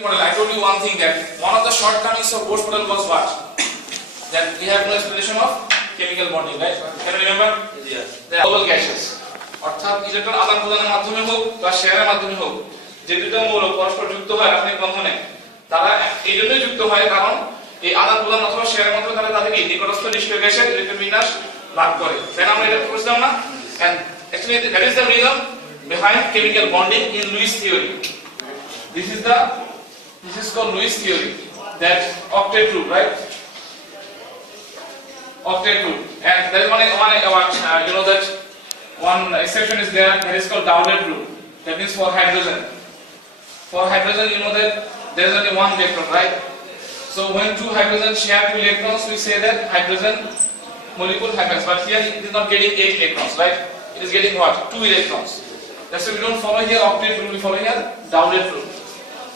Model, I told you one thing, that one of the shortcomings of Bosch model was what? That we have no explanation of chemical bonding, right? Can you remember? Yes. The double gases. অর্থাৎ electron আদান প্রদানের মাধ্যমে হোক বা শেয়ারের মাধ্যমে হোক, যে দুটো মৌল পরস্পর যুক্ত হয় রাসায়নিক বন্ধনে, তারা এই জন্যই যুক্ত হয় কারণ এই আদান প্রদান অথবা শেয়ারের মাধ্যমে তারা তাদেরকে নিকটস্থ নিষ্ক্রিয় গ্যাসের ইলেকট্রন বিন্যাস লাভ করে। তাই আমরা এটা বুঝলাম না? And actually that is the reason behind chemical bonding in Lewis theory. This is called Lewis theory, that octet rule, right? Octet rule. And there is one you know that one exception is there, that is called Dowdett rule. That means for hydrogen. For hydrogen, you know that there is only one electron, right? So when two hydrogens share two electrons, we say that hydrogen molecule happens. But here it is not getting 8 electrons, right? It is getting what? 2 electrons. That's why we don't follow here octet rule, we follow here Dowdett rule.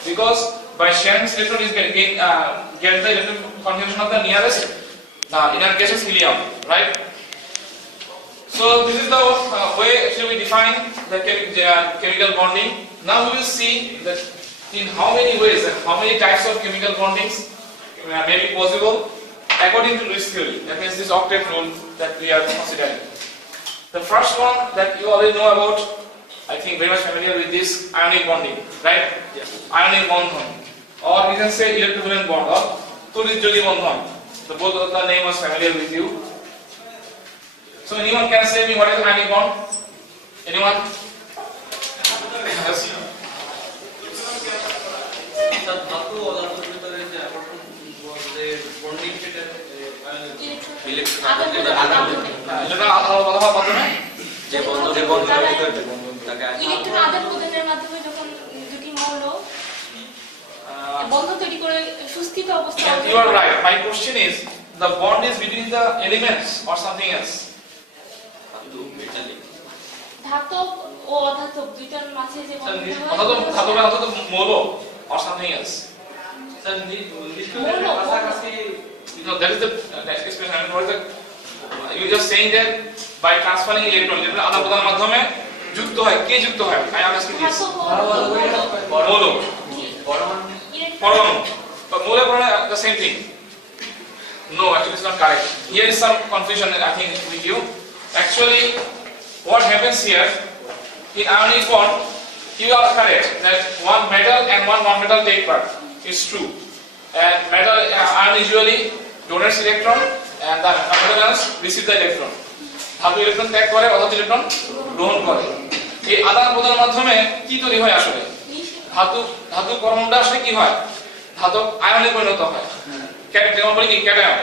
Because by sharing this electron is get the electron configuration of the nearest inner gaseous helium, right? So this is the way actually we define the chemical bonding. Now we will see that in how many ways and how many types of chemical bondings may be possible according to Lewis theory. That means this octet rule that we are considering. The first one that you already know about, I think very much familiar with this, ionic bonding, right? Yes. Ionic bonding, or we can say electrocovalent bond or তড়িৎ-জড়ি Bandhan. The both of the name was familiar with you. So anyone can say me what is ionic bond? Anyone? Yes. You are right. My question is, the bond is between the elements or something else? ধাতব ও অধাতব দুইটার মাঝে যে মৌল or something else? No, that is the expression. I mean, what is the? You just saying that by transferring electron, আদান প্রদানের মাধ্যমে যুক্ত হয়, কে যুক্ত হয়? I am asking this. মৌল, পরমাণু. But mole and the same thing. No, actually it's not correct. Here is some confusion I think with you. Actually, what happens here in ionic bond, you are correct that one metal and one non-metal take part. It's true. And metal ion usually donates electron and the non-metal ions receive the electron. ধাতু electron ত্যাগ করে, অধাতু electron গ্রহণ করে। এই আদান প্রদানের মাধ্যমে কি তৈরি হয় আসলে? ধাতু পরমাণুটা আসলে কি হয়? ধাতব আয়নে পরিণত হয়। যেমন বলি কি ক্যাটায়ন।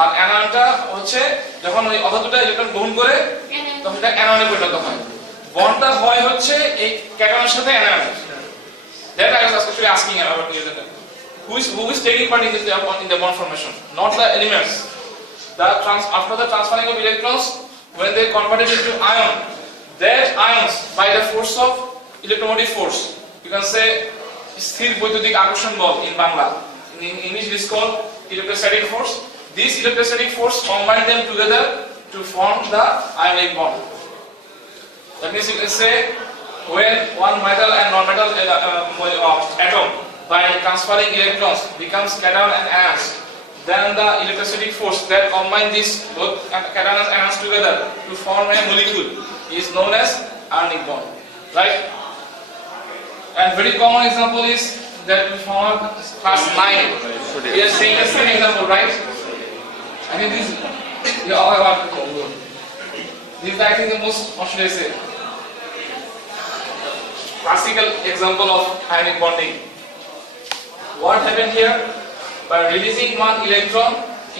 আর অ্যানায়নটা হচ্ছে যখন ওই অধাতুটা ইলেকট্রন গ্রহণ করে তখন এটা অ্যানায়নে পরিণত হয়। বন্ডটা হয় হচ্ছে এই ক্যাটায়নের সাথে anion. That I was actually asking about who is taking part in the bond formation, not the elements. After the transferring of electrons, when they converted into ion, that ions by the force of electromotive force, you can say স্থির বৈদ্যুতিক আকর্ষণ বল in Bangla. In English it is called electrostatic force. This electrostatic force combine them together to form the ionic bond. That means you can say when one metal and non-metal atom by transferring electrons becomes cation and anions, then the electrostatic force that combine these both cation and anions together to form a molecule is known as ionic bond, right? And very common example is that we found class 9. We are saying the same example, right? I think this you all have to know. This is I think the most, what should I say, classical example of ionic bonding. What happened here? By releasing one electron,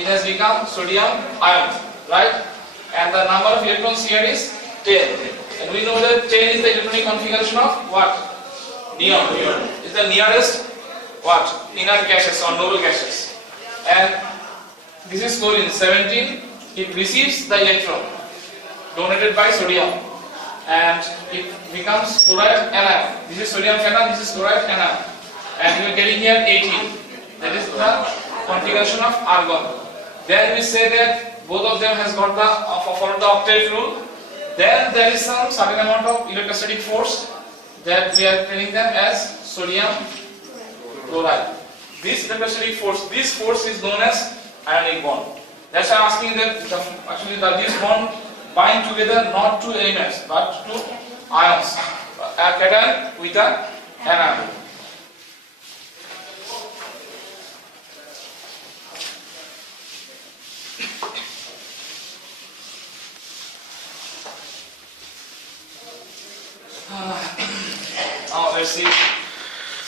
it has become sodium ion, right? And the number of electrons here is 10. And we know that 10 is the electronic configuration of what? Neon is the nearest what? Inner gases or noble gases. And this is chlorine 17. It receives the electron donated by sodium and it becomes chloride anion. This is sodium cation, this is chloride anion. And you are getting here 18. That is the configuration of argon. Then we say that both of them has got the followed the octet rule. Then there is some certain amount of electrostatic force that we are telling them as sodium chloride. This electrostatic force, this force is known as ionic bond. That's why I'm asking that this bond bind together not to elements but to ions, a cation with an anion. Now let's see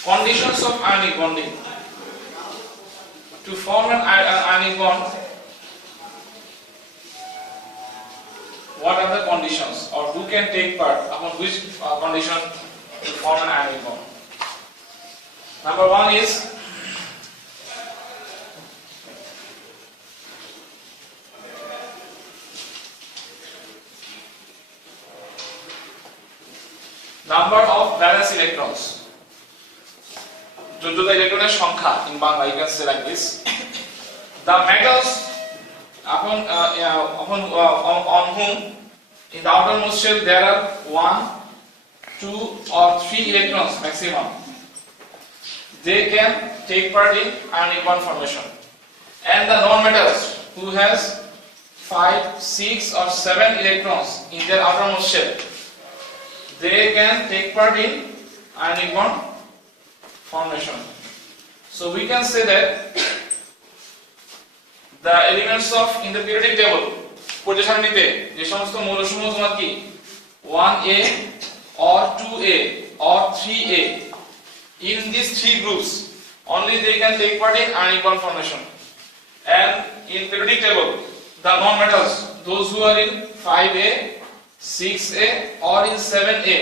conditions of ionic bonding. To form an ionic bond, what are the conditions, or who can take part upon which condition to form an ionic bond? Number one is number of valence electrons. যোগ্যতা ইলেকট্রনের সংখ্যা in Bangla you can say like this. The metals on whom in the outermost shell there are 1, 2 or 3 electrons maximum, they can take part in ionic bond formation. And the non-metals who has 5, 6 or 7 electrons in their outermost shell, they can take part in ionic bond formation. So we can say that the elements of in the periodic table পর্যায় সারণীতে যে সমস্ত মৌলসমূহ তোমার কি 1a or 2a or 3a, in these three groups only they can take part in ionic bond formation. And in periodic table the non-metals, those who are in 5a, 6a or in 7a.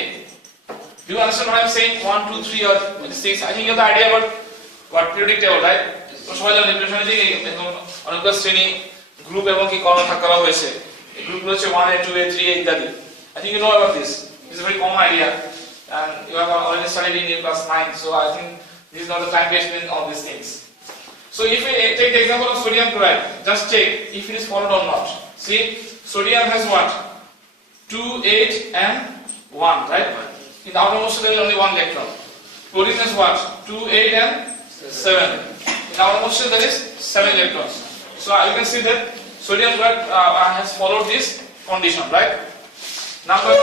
Do you understand what I'm saying? 1, 2, 3 or 6. I think you have the idea about what periodic table, right? So সবাই জানেন নিউট্রিশনে যে অনেকগুলো শ্রেণী group এবং কি কর্ণ ভাগ করা হয়েছে। এই গ্রুপগুলো হচ্ছে 1a, 2a, 3a ইত্যাদি। I think you know about this. It's a very common idea and you have already studied in class 9, so I think this is not the time to explain all these things. So if we take the example of sodium chloride, just check if it is followed or not. See, sodium has what? 2, 8 and 1, right? In the outermost shell there is only 1 electron. Chlorine has what? 2, 8 and 7. In the outermost shell there is 7 electrons. So you can see that sodium chloride has followed this condition, right? Number 2.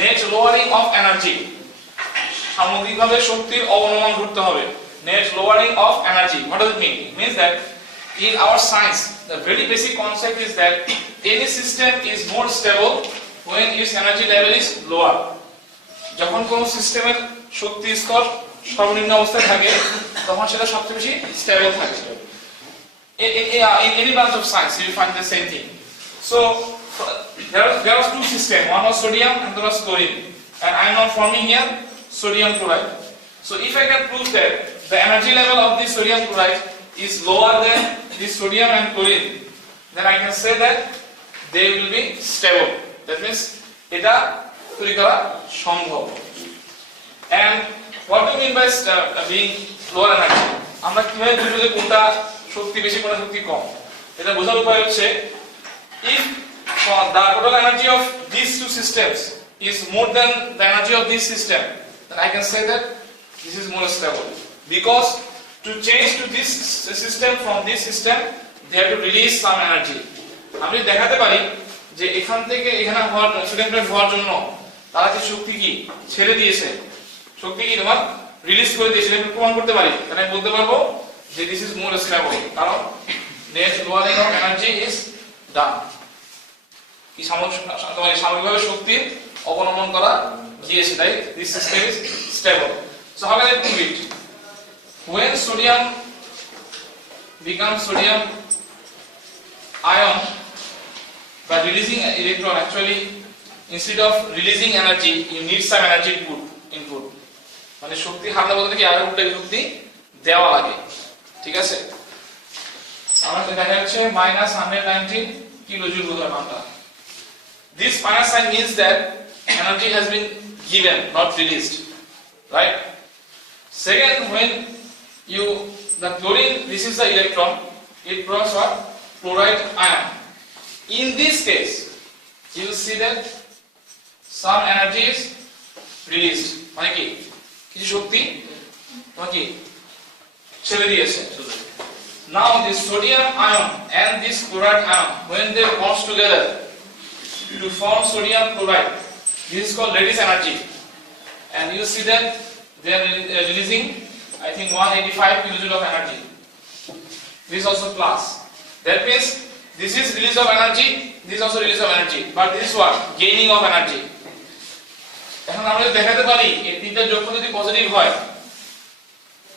Net lowering of energy. সামগ্রিকভাবে শক্তির অবনমন ঘটতে হবে। Net lowering of energy. What does it mean? It means that in our science, the very basic concept is that any system is more stable when its energy level is lower. যখন কোন সিস্টেমের শক্তি স্তর সর্বনিম্ন অবস্থায় থাকে তখন সেটা সবচেয়ে বেশি স্টেবল থাকে। In any branch of science you will find the same thing. So there was two systems. One was sodium and there was chlorine. And I am now forming here sodium chloride. So if I can prove that the energy level of this sodium chloride is lower than this sodium and chlorine, then I can say that they will be stable. That means এটা তৈরি করা সম্ভব. And what do you mean by being lower energy? আমরা কিভাবে বুঝবো যে কোনটা শক্তি বেশি কোনটা শক্তি কম? এটা বোঝার উপায় হচ্ছে if the total energy of these two systems is more than the energy of this system, then I can say that this is more stable. Because to change to this system from this system, they have to release some energy. আমি দেখাতে পারি যে এখান থেকে এখানে sodium chloride হওয়ার জন্য তারা যে শক্তি কি ছেড়ে দিয়েছে, শক্তি কি তোমার রিলিজ করে দিয়েছে, এটা প্রমাণ করতে পারি। তাহলে আমি বলতে পারবো যে দিস ইজ মোর স্টেবল, কারণ net lowering of energy is done. কি সামগ্রিকভাবে শক্তির অবনমন করা গিয়েছে, তাই this system is stable. So how can I prove it? When sodium becomes sodium ion by releasing an electron, actually instead of releasing energy you need some energy input. মানে শক্তি হারানো বলতে কি আরো উল্টো শক্তি দেওয়া লাগে, ঠিক আছে? আমাদের দেখা যাচ্ছে -119 কিলোজুল বোধ হয় মানটা। This minus sign means that energy has been given, not released, right? Second, when the chlorine receives the electron, it produces what? Chloride ion. In this case, you will see that some energy is released. মানে কি কিছু শক্তি কি ছেড়ে দিয়েছে। Now this sodium ion and this chloride ion, when they bond together to form sodium chloride, this is called lattice energy, and you see that they are releasing, I think, 185 kilojoule of energy. This is also plus. That means this is release of energy, this is also release of energy, but this is what? Gaining of energy. এখন আমরা দেখাতে পারি এই তিনটা যোগফল যদি positive হয়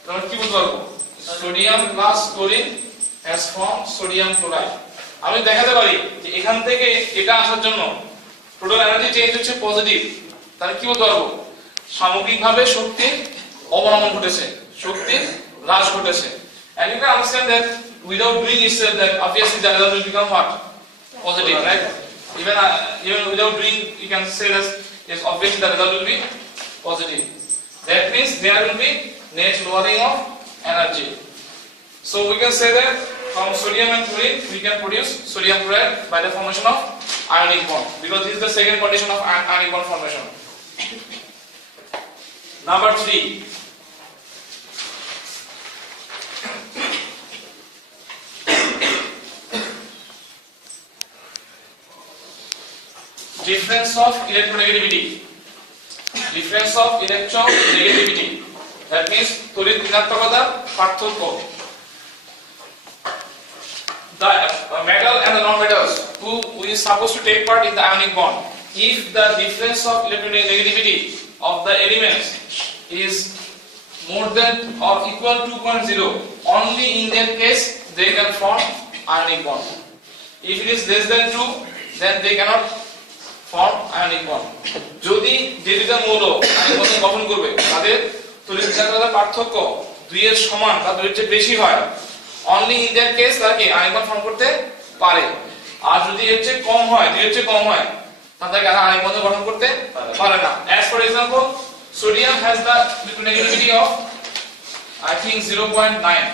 তাহলে কি বলতে পারবো? Sodium plus chlorine has form sodium chloride. আমি দেখাতে পারি যে এখান থেকে এটা আসার জন্য টোটাল এনার্জি চেঞ্জ হচ্ছে পজিটিভ, তাহলে কি বলতে পারবো? সামগ্রিকভাবে শক্তির অবনমন ঘটেছে, শক্তির হ্রাস ঘটেছে। And you can understand that without doing itself, that obviously the result will become what? Positive, right? Even without doing, you can say that yes, obviously the result will be positive. That means there will be net lowering of energy. So we can say that from sodium and chlorine we can produce sodium chloride by the formation of ionic bond, because this is the second condition of ionic bond formation. Number 3. Difference of electronegativity. Difference of electronegativity. That means তড়িৎ ঋণাত্মকতা পার্থক্য। The metal and the non-metals who is supposed to take part in the ionic bond, if the difference of electronegativity of the elements is more than or equal to 2.0, only in that case they can form ionic bond. If it is less than 2, then they cannot form ionic bond. যদি যে দুইটা মৌল ionic বন্ধন গঠন করবে তাদের তড়িৎ ঋণাত্মকতার পার্থক্য 2 এর সমান বা 2 এর চেয়ে বেশি হয়, only in that case তারা কি আয়নিক বন্ধন ফর্ম করতে পারে। আর যদি এর চেয়ে কম হয়, 2 এর চেয়ে কম হয়, তাহলে আয়নিক বন্ধন গঠন করতে পারে না। As for example, sodium has the electronegativity of I think 0.9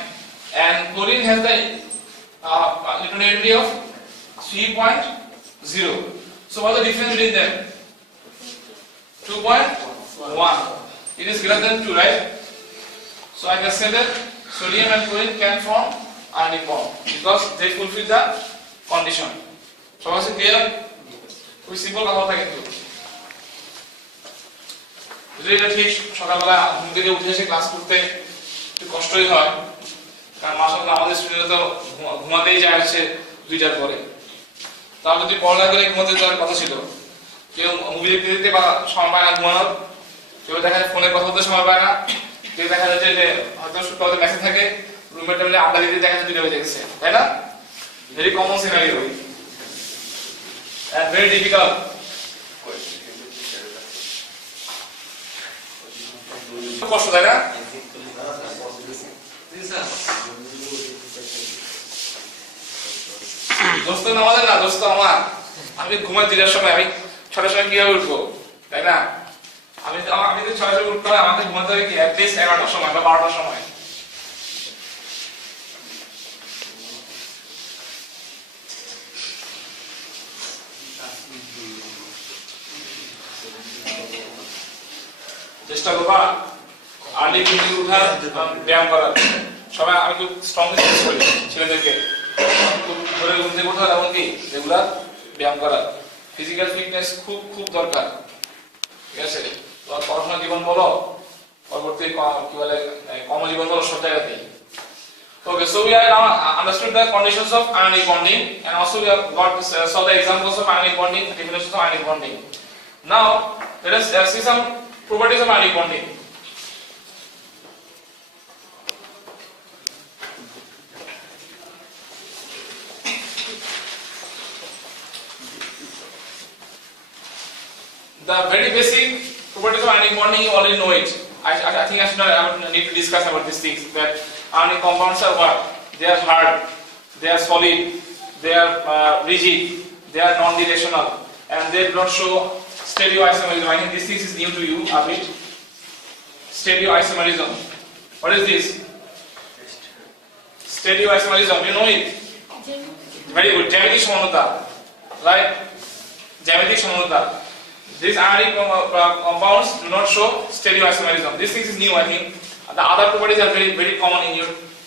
and chlorine has the electronegativity of 3.0. So what's the difference between them? 2.1. It is greater than 2, right? So I can say that sodium and chlorine can form ionic bond because they fulfill the condition. So was it clear? খুব simple কথা বলতে কিন্তু যদি এটা ঠিক সকালবেলা ঘুম থেকে উঠে এসে ক্লাস করতে একটু কষ্টই হয়, কারণ মাশাআল্লাহ আমাদের স্টুডেন্টরা তো ঘুমাতেই যায় হচ্ছে 2টার পরে। তার যদি পড়ালেখা করে ঘুমাতে যাওয়ার কথা ছিল, কেউ মুভি দেখতে দেখতে বা সময় পায় না ঘুমানোর, কেউ দেখা যায় ফোনে কথা বলতে সময় পায় না, কেউ দেখা যাচ্ছে যে হয়তো শুক্রবার মেসেজ থাকে, রুমের টেবিলে আড্ডা দিতে দেখা যায় 2টা বেজে গেছে, তাই না? Very common scenario and very difficult. কষ্ট তাই না? দোস্ত আমাদের না, দোস্ত আমার, আমি ঘুমাই 3টার সময়, আমি 6টার সময় কিভাবে উঠবো, তাই না? আমি তো 6টার সময় উঠতে হয়, আমাকে ঘুমাতে হবে কি অ্যাটলিস্ট 11টার সময় বা 12টার সময়। চেষ্টা করবা আর্লি ঘুম থেকে উঠার, ব্যায়াম করার। সবাই আমি খুব স্ট্রংলি সাজেস্ট করি ছেলেদেরকে খুব ভোরে ঘুম থেকে ওঠার, এমনকি রেগুলার ব্যায়াম করার। ফিজিক্যাল ফিটনেস খুব খুব দরকার, ঠিক আছে? তোমার পড়াশোনা জীবন বলো, পরবর্তী কি বলে কর্মজীবন বলো, সব জায়গাতেই। Okay, so we have now understood the conditions of ionic bonding, and also we have got saw the examples of ionic bonding, the definitions of ionic bonding. Now let us see some properties of ionic bonding. The very basic properties of ionic bonding, you already know it. I think I should not need to discuss about these things. That ionic compounds are what? They are hard, they are solid, they are rigid, they are non-directional, and they do not show stereoisomerism. I think this thing is new to you a bit. Stereoisomerism. What is this? Stereoisomerism. You know it? Very good. Geometry samanota. right? Geometric samanota. These ionic compounds do not show stereoisomerism. This thing is new, I think. The other properties are very very common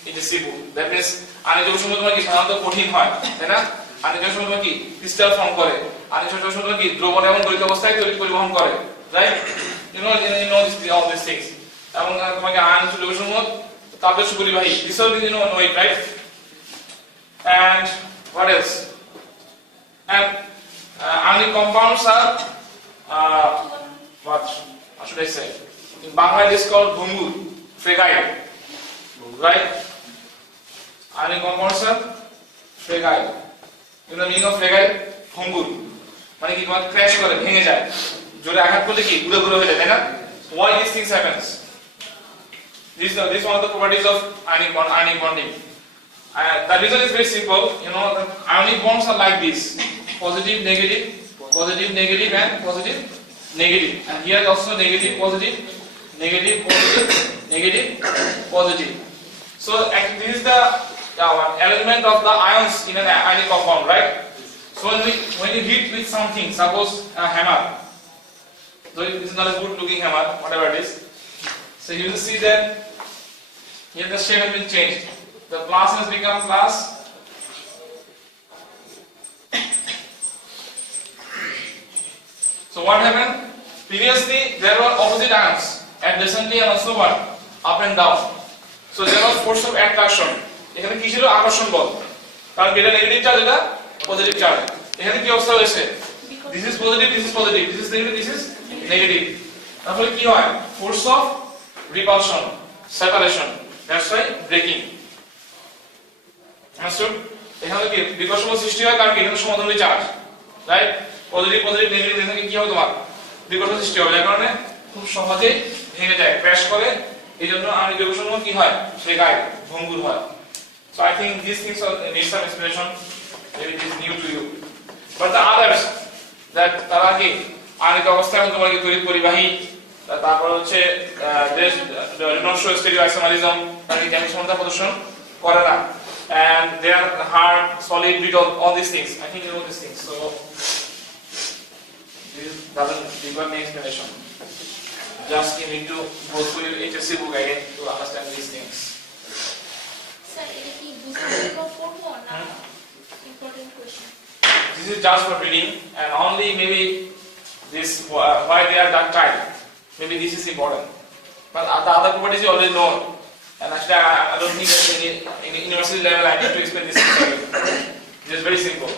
in the C book. That means আনিজোগ সমুদ্র কি সাধারণত কঠিন হয়, তাই না? আনিজোগ সমুদ্র কি crystal form করে, আনিজোগ সমুদ্র কি দ্রবণ এবং গলিত অবস্থায় তড়িৎ পরিবহন করে, right? You know all these things. এবং তোমাকে আনিজোগ সমুদ্র তাপের সুপরিবাহী, this all you know it, right? And what else? And ionic compounds are what should I say? In Bangla it is called bhungur, fragile, right? Ionic compounds are fragile. You know the meaning of fragile? Bhungur. মানে কি তোমার crash করে ভেঙে যায়, জোরে আঘাত করলে কি গুঁড়ো গুঁড়ো হয়ে যায়, তাই না? Why these things happens? This is one of the properties of ionic bonding. The reason is very simple. You know, the ionic bonds are like this: positive, negative, positive, negative, and positive, negative. And here also negative, positive, negative, positive, negative, positive. So this is the element of the ions in an ionic compound, right? So when you hit with something, suppose a hammer, though it is not a good-looking hammer, whatever it is. So you will see that here the shape has been changed. The plus has become plus. So what happened? Previously there were opposite ions, adjacently and also what? Up and down. So there was force of attraction. এখানে কি ছিল? আকর্ষণ বল। কারণ এটা negative charge, এটা positive charge. এখানে কি অবস্থা হয়েছে? This is positive, this is positive, this is negative, this is negative. তাহলে কি হয়? Force of repulsion, separation. That's why breaking. Understood? এখানে কি বিকর্ষণ সৃষ্টি হয় কারণ এখানে সমান্তরাল charge, right? Positive positive negative এখানে কি হবে? তোমার বিকর্ষণ সৃষ্টি হবে, যার কারণে খুব সহজেই ভেঙে যায়, ক্র্যাশ করে। এইজন্য আণবিক বিকর্ষণ কি হয়? ফ্রেগাইল, ভঙ্গুর হয়। So I think these things need some explanation. Maybe it is new to you. But the others that তারা কি আণবিক অবস্থায় তোমার কি তড়িৎ পরিবাহী, তারপর হচ্ছে not show stereoisomerism, তারা কি জ্যামিতিক সমতা প্রদর্শন করে না, and they are hard, solid, brittle, all these things. I think you know these things. So this doesn't require any explanation. Just you need to go through your HSC book again to understand these things. Sir, এটা কি বুঝতে পড়বো না? Important question. This is just for reading, and only maybe this why they are ductile. Maybe this is important. But the other properties you already know. And actually, I don't think that in university level I need to explain this to you. It is very simple.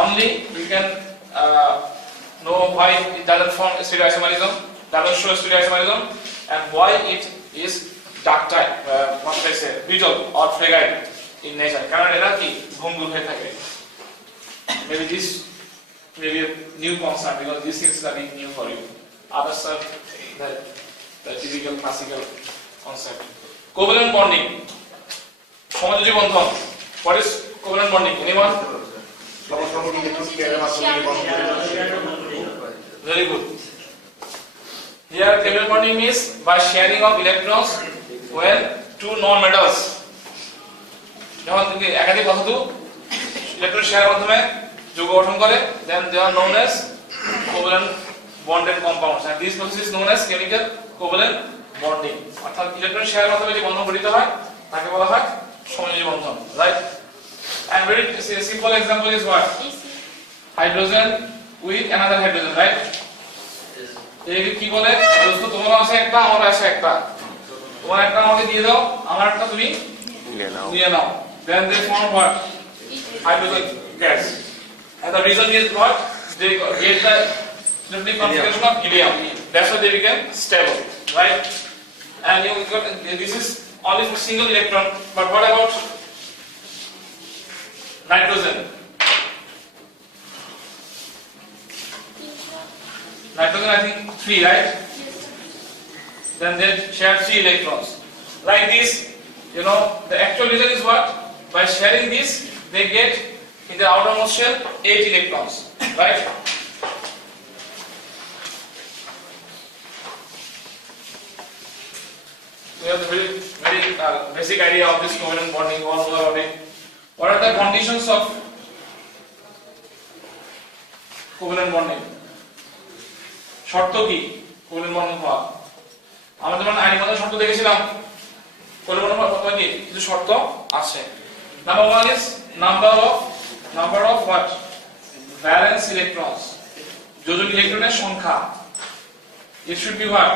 Only you can know why it doesn't form stereoisomerism, doesn't show stereoisomerism, and why it is ductile, what should I say, brittle or fragile in nature. কারণ এটা কি ভঙ্গুর হয়ে থাকে. Maybe this may be a new concept because these things are being new for you. Others are the typical classical concept. Covalent bonding. সমযোজী Bandhan. What is covalent bonding? Anyone? Very good. Here covalent bonding means by sharing of electrons when two non-metals. যখন তুমি একাধিক ধাতু electron শেয়ারের মাধ্যমে যৌগ গঠন করে, then they are known as covalent bonded compounds, and this process is known as chemical covalent bonding. অর্থাৎ ইলেকট্রন শেয়ারের মাধ্যমে যে বন্ধন গঠিত হয় তাকে বলা হয় সমযোজী বন্ধন, right? And very simple example is what? Hydrogen with another hydrogen, right? এই কি বলে? দোস্ত তোমার আছে একটা, আমার আছে একটা, তোমার একটা আমাকে দিয়ে দাও, আমার একটা তুমি নিয়ে নাও. Then they form what? Hydrogen gas. And the reason is what? They get the electronic configuration of helium. That's why they became stable, right? And you got this is only for single electron. But what about nitrogen? Nitrogen, I think 3, right? Then they share 3 electrons. Like this, you know, the actual reason is what? By sharing this, they get in the outermost shell 8 electrons, right? We have the very basic idea of this covalent bonding. All know about it. What are the conditions of covalent bonding শর্ত কি covalent bonding হওয়া আমরা যেমন আইনের মধ্যে শর্ত দেখেছিলাম covalent bonding হওয়ার কি কিছু শর্ত আছে number 1 is number of what valence electrons যোজন ইলেকট্রনের সংখ্যা it should be what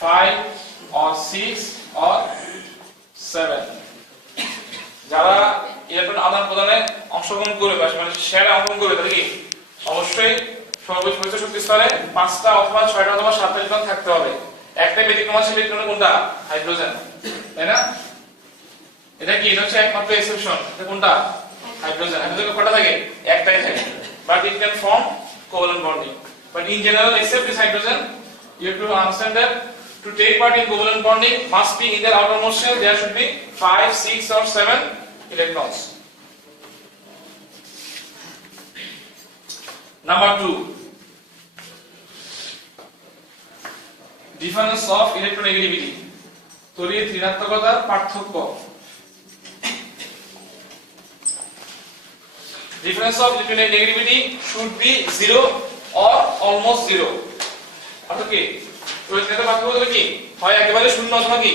5 or 6 or 7 যারা ইলেকট্রন আদান প্রদানে অংশগ্রহণ করবে মানে শেয়ারে অংশগ্রহণ করবে তাহলে কি অবশ্যই সর্বোচ্চ শক্তি স্তরে 5টা অথবা 6টা অথবা 7টা ইলেকট্রন থাকতে হবে একটা ব্যতিক্রম আছে ইলেকট্রন কোনটা হাইড্রোজেন তাই না এটা কি এটা হচ্ছে একমাত্র এক্সেপশন এটা কোনটা হাইড্রোজেন হাইড্রোজেন কয়টা থাকে একটাই থাকে but it can form covalent bonding but in general except this hydrogen you have to understand that to take part in covalent bonding must be in the outermost shell there should be 5 6 or 7 electrons number 2 difference of electronegativity তড়িৎ ঋণাত্মকতার পার্থক্য difference of electronegativity should be 0 or almost 0 অর্থাৎ কি তড়িৎ ঋণাত্মক পার্থক্য হলো কি হয় একেবারে শূন্য অথবা কি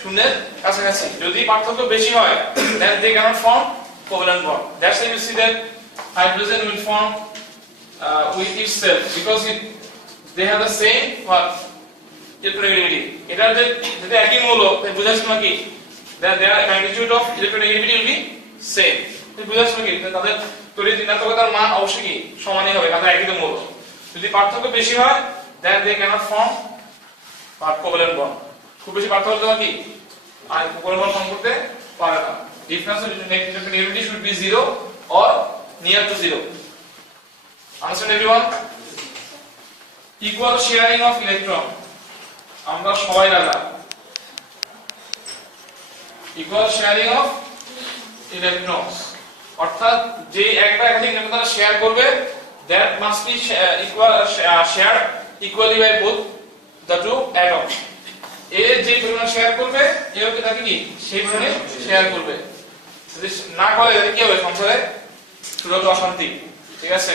শূন্যের কাছাকাছি যদি পার্থক্য বেশি হয় then they cannot form covalent bond that's why you see that hydrogen will form with itself because they have the same what electronegativity এটা যদি একই মৌল তাই বুঝাচ্ছ নাকি that their magnitude of electronegativity will be same তুই বুঝাচ্ছ নাকি তাদের তড়িৎ ঋণাত্মকতার মান অবশ্যই কি সমানই হবে কারণ একই তো মৌল যদি পার্থক্য বেশি হয় then they cannot form covalent bond খুব বেশি পার্থক্য হলে কি আর covalent bond ফর্ম করতে পারে না difference of electronegativity should be 0 or near to 0 understand everyone equal sharing of electron আমরা সবাই রাজা equal sharing of electrons অর্থাৎ যে একটা একাধিক ইলেকট্রন শেয়ার করবে that must be equal shared equally by both the two atoms এর যে পরিমাণ শেয়ার করবে এও কি তাকে কি সেই পরিমাণে শেয়ার করবে যদি না করে তাহলে কি হবে সংসারে শুধু অশান্তি ঠিক আছে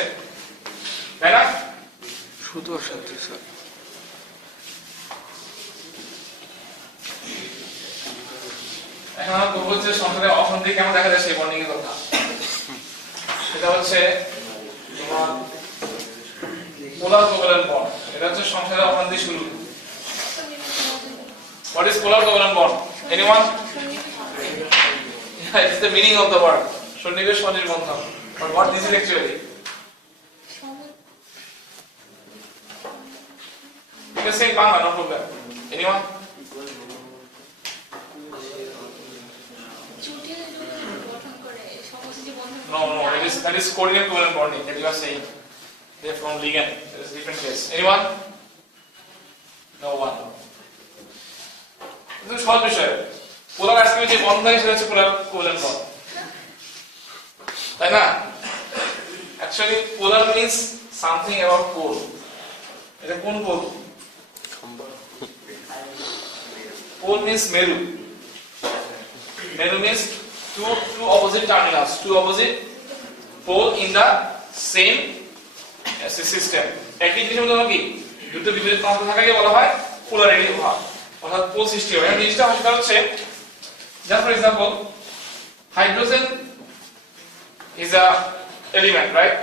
তাই না শুধু অশান্তি স্যার এখন আমরা বলবো যে সংসারে অশান্তি কেমন দেখা যায় সেই বন্ডিং এর কথা সেটা হচ্ছে তোমার পোলার কোভ্যালেন্ট বন্ড এটা হচ্ছে সংসারে অশান্তি শুরু what is polar covalent bond anyone yeah, it is the meaning of the word সন্নিবেশ স্বনির্বন্ধন but what this is actually you can say in Bangla no problem anyone no that is coordinate covalent bonding that you are saying they from ligand there is different case anyone no one this is সহজ বিষয় পোলার আজকে যে বন্ধ হয় সেটা হচ্ছে পোলার covalent bond তাই না actually polar means something about pole এটা কোন পোল পোল মিন্স মেরু মেরু means two opposite terminals two opposite pole in the same system একই জিনিসের মধ্যে কি দুটো বিপরীত প্রান্ত থাকাকে বলা হয় পোলারিটি হওয়া অর্থাৎ পোল সৃষ্টি হয় এই জিনিসটা হচ্ছে just for example hydrogen is a element right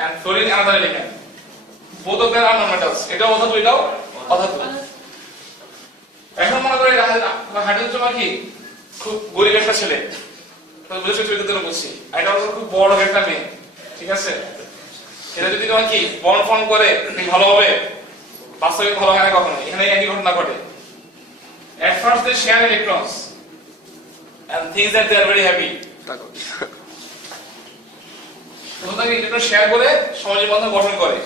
and fluorine another element both of them are non-metals এটা অধাতু এটাও অধাতু এখন মনে করে হাইড্রোজেন তোমার কি খুব গরিব একটা ছেলে তো বুঝতে চরিত্রের জন্য বলছি এটা হচ্ছে খুব বড় একটা মেয়ে ঠিক আছে এটা যদি তোমার কি বন্ড ফর্ম করে ভালো হবে বাস্তবে ভালো হয় না কখনো এখানে একই ঘটনা ঘটে at first they share electrons and things that they are very happy তোমরা ইলেকট্রন শেয়ার করে সমাজের বন্ধন গঠন করে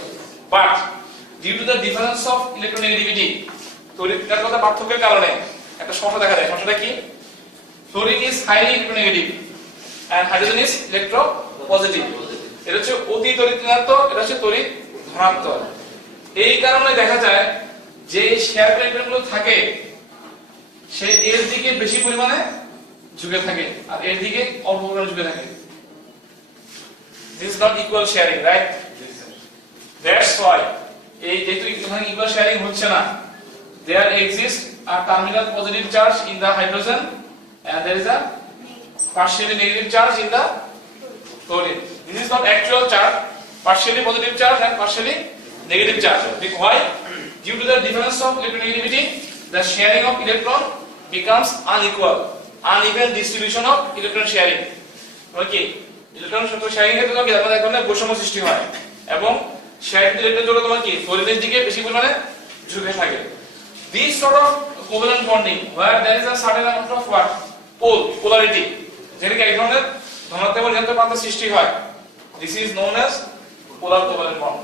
but due to the difference of electronegativity তড়িৎ ঋণাত্মকতার পার্থক্যের কারণে একটা সমস্যা দেখা যায় সমস্যাটা কি fluorine is highly electronegative and hydrogen is electropositive এটা হচ্ছে অতি তড়িৎ ঋণাত্মক এটা হচ্ছে তড়িৎ ধনাত্মক এই কারণে দেখা যায় যে শেয়ার ইলেকট্রনগুলো থাকে সে এর দিকে বেশি পরিমাণে ঝুঁকে থাকে আর এর দিকে অল্প পরিমাণে ঝুঁকে থাকে This is not equal sharing, right? That's why এই যেহেতু এখানে equal sharing হচ্ছে না, there exists a terminal positive charge in the hydrogen and there is a partially negative charge in the chlorine. This is not actual charge, partially positive charge and partially negative charge. Why? Due to the difference of electronegativity, the sharing of electron becomes unequal, uneven distribution of electron sharing. Okay, electron sharing এর তোমার কি আপনাদের এখানে বৈষম্য সৃষ্টি হয় এবং shared electron জন্য তোমার কি ক্লোরিনের দিকে বেশি পরিমাণে ঝুঁকে থাকে. This sort of covalent bonding where there is a certain amount of what polarity, যেখানে এক ধরনের ধনাত্মক এবং ঋণাত্মক প্রান্ত সৃষ্টি হয়. This is known as polar covalent bond,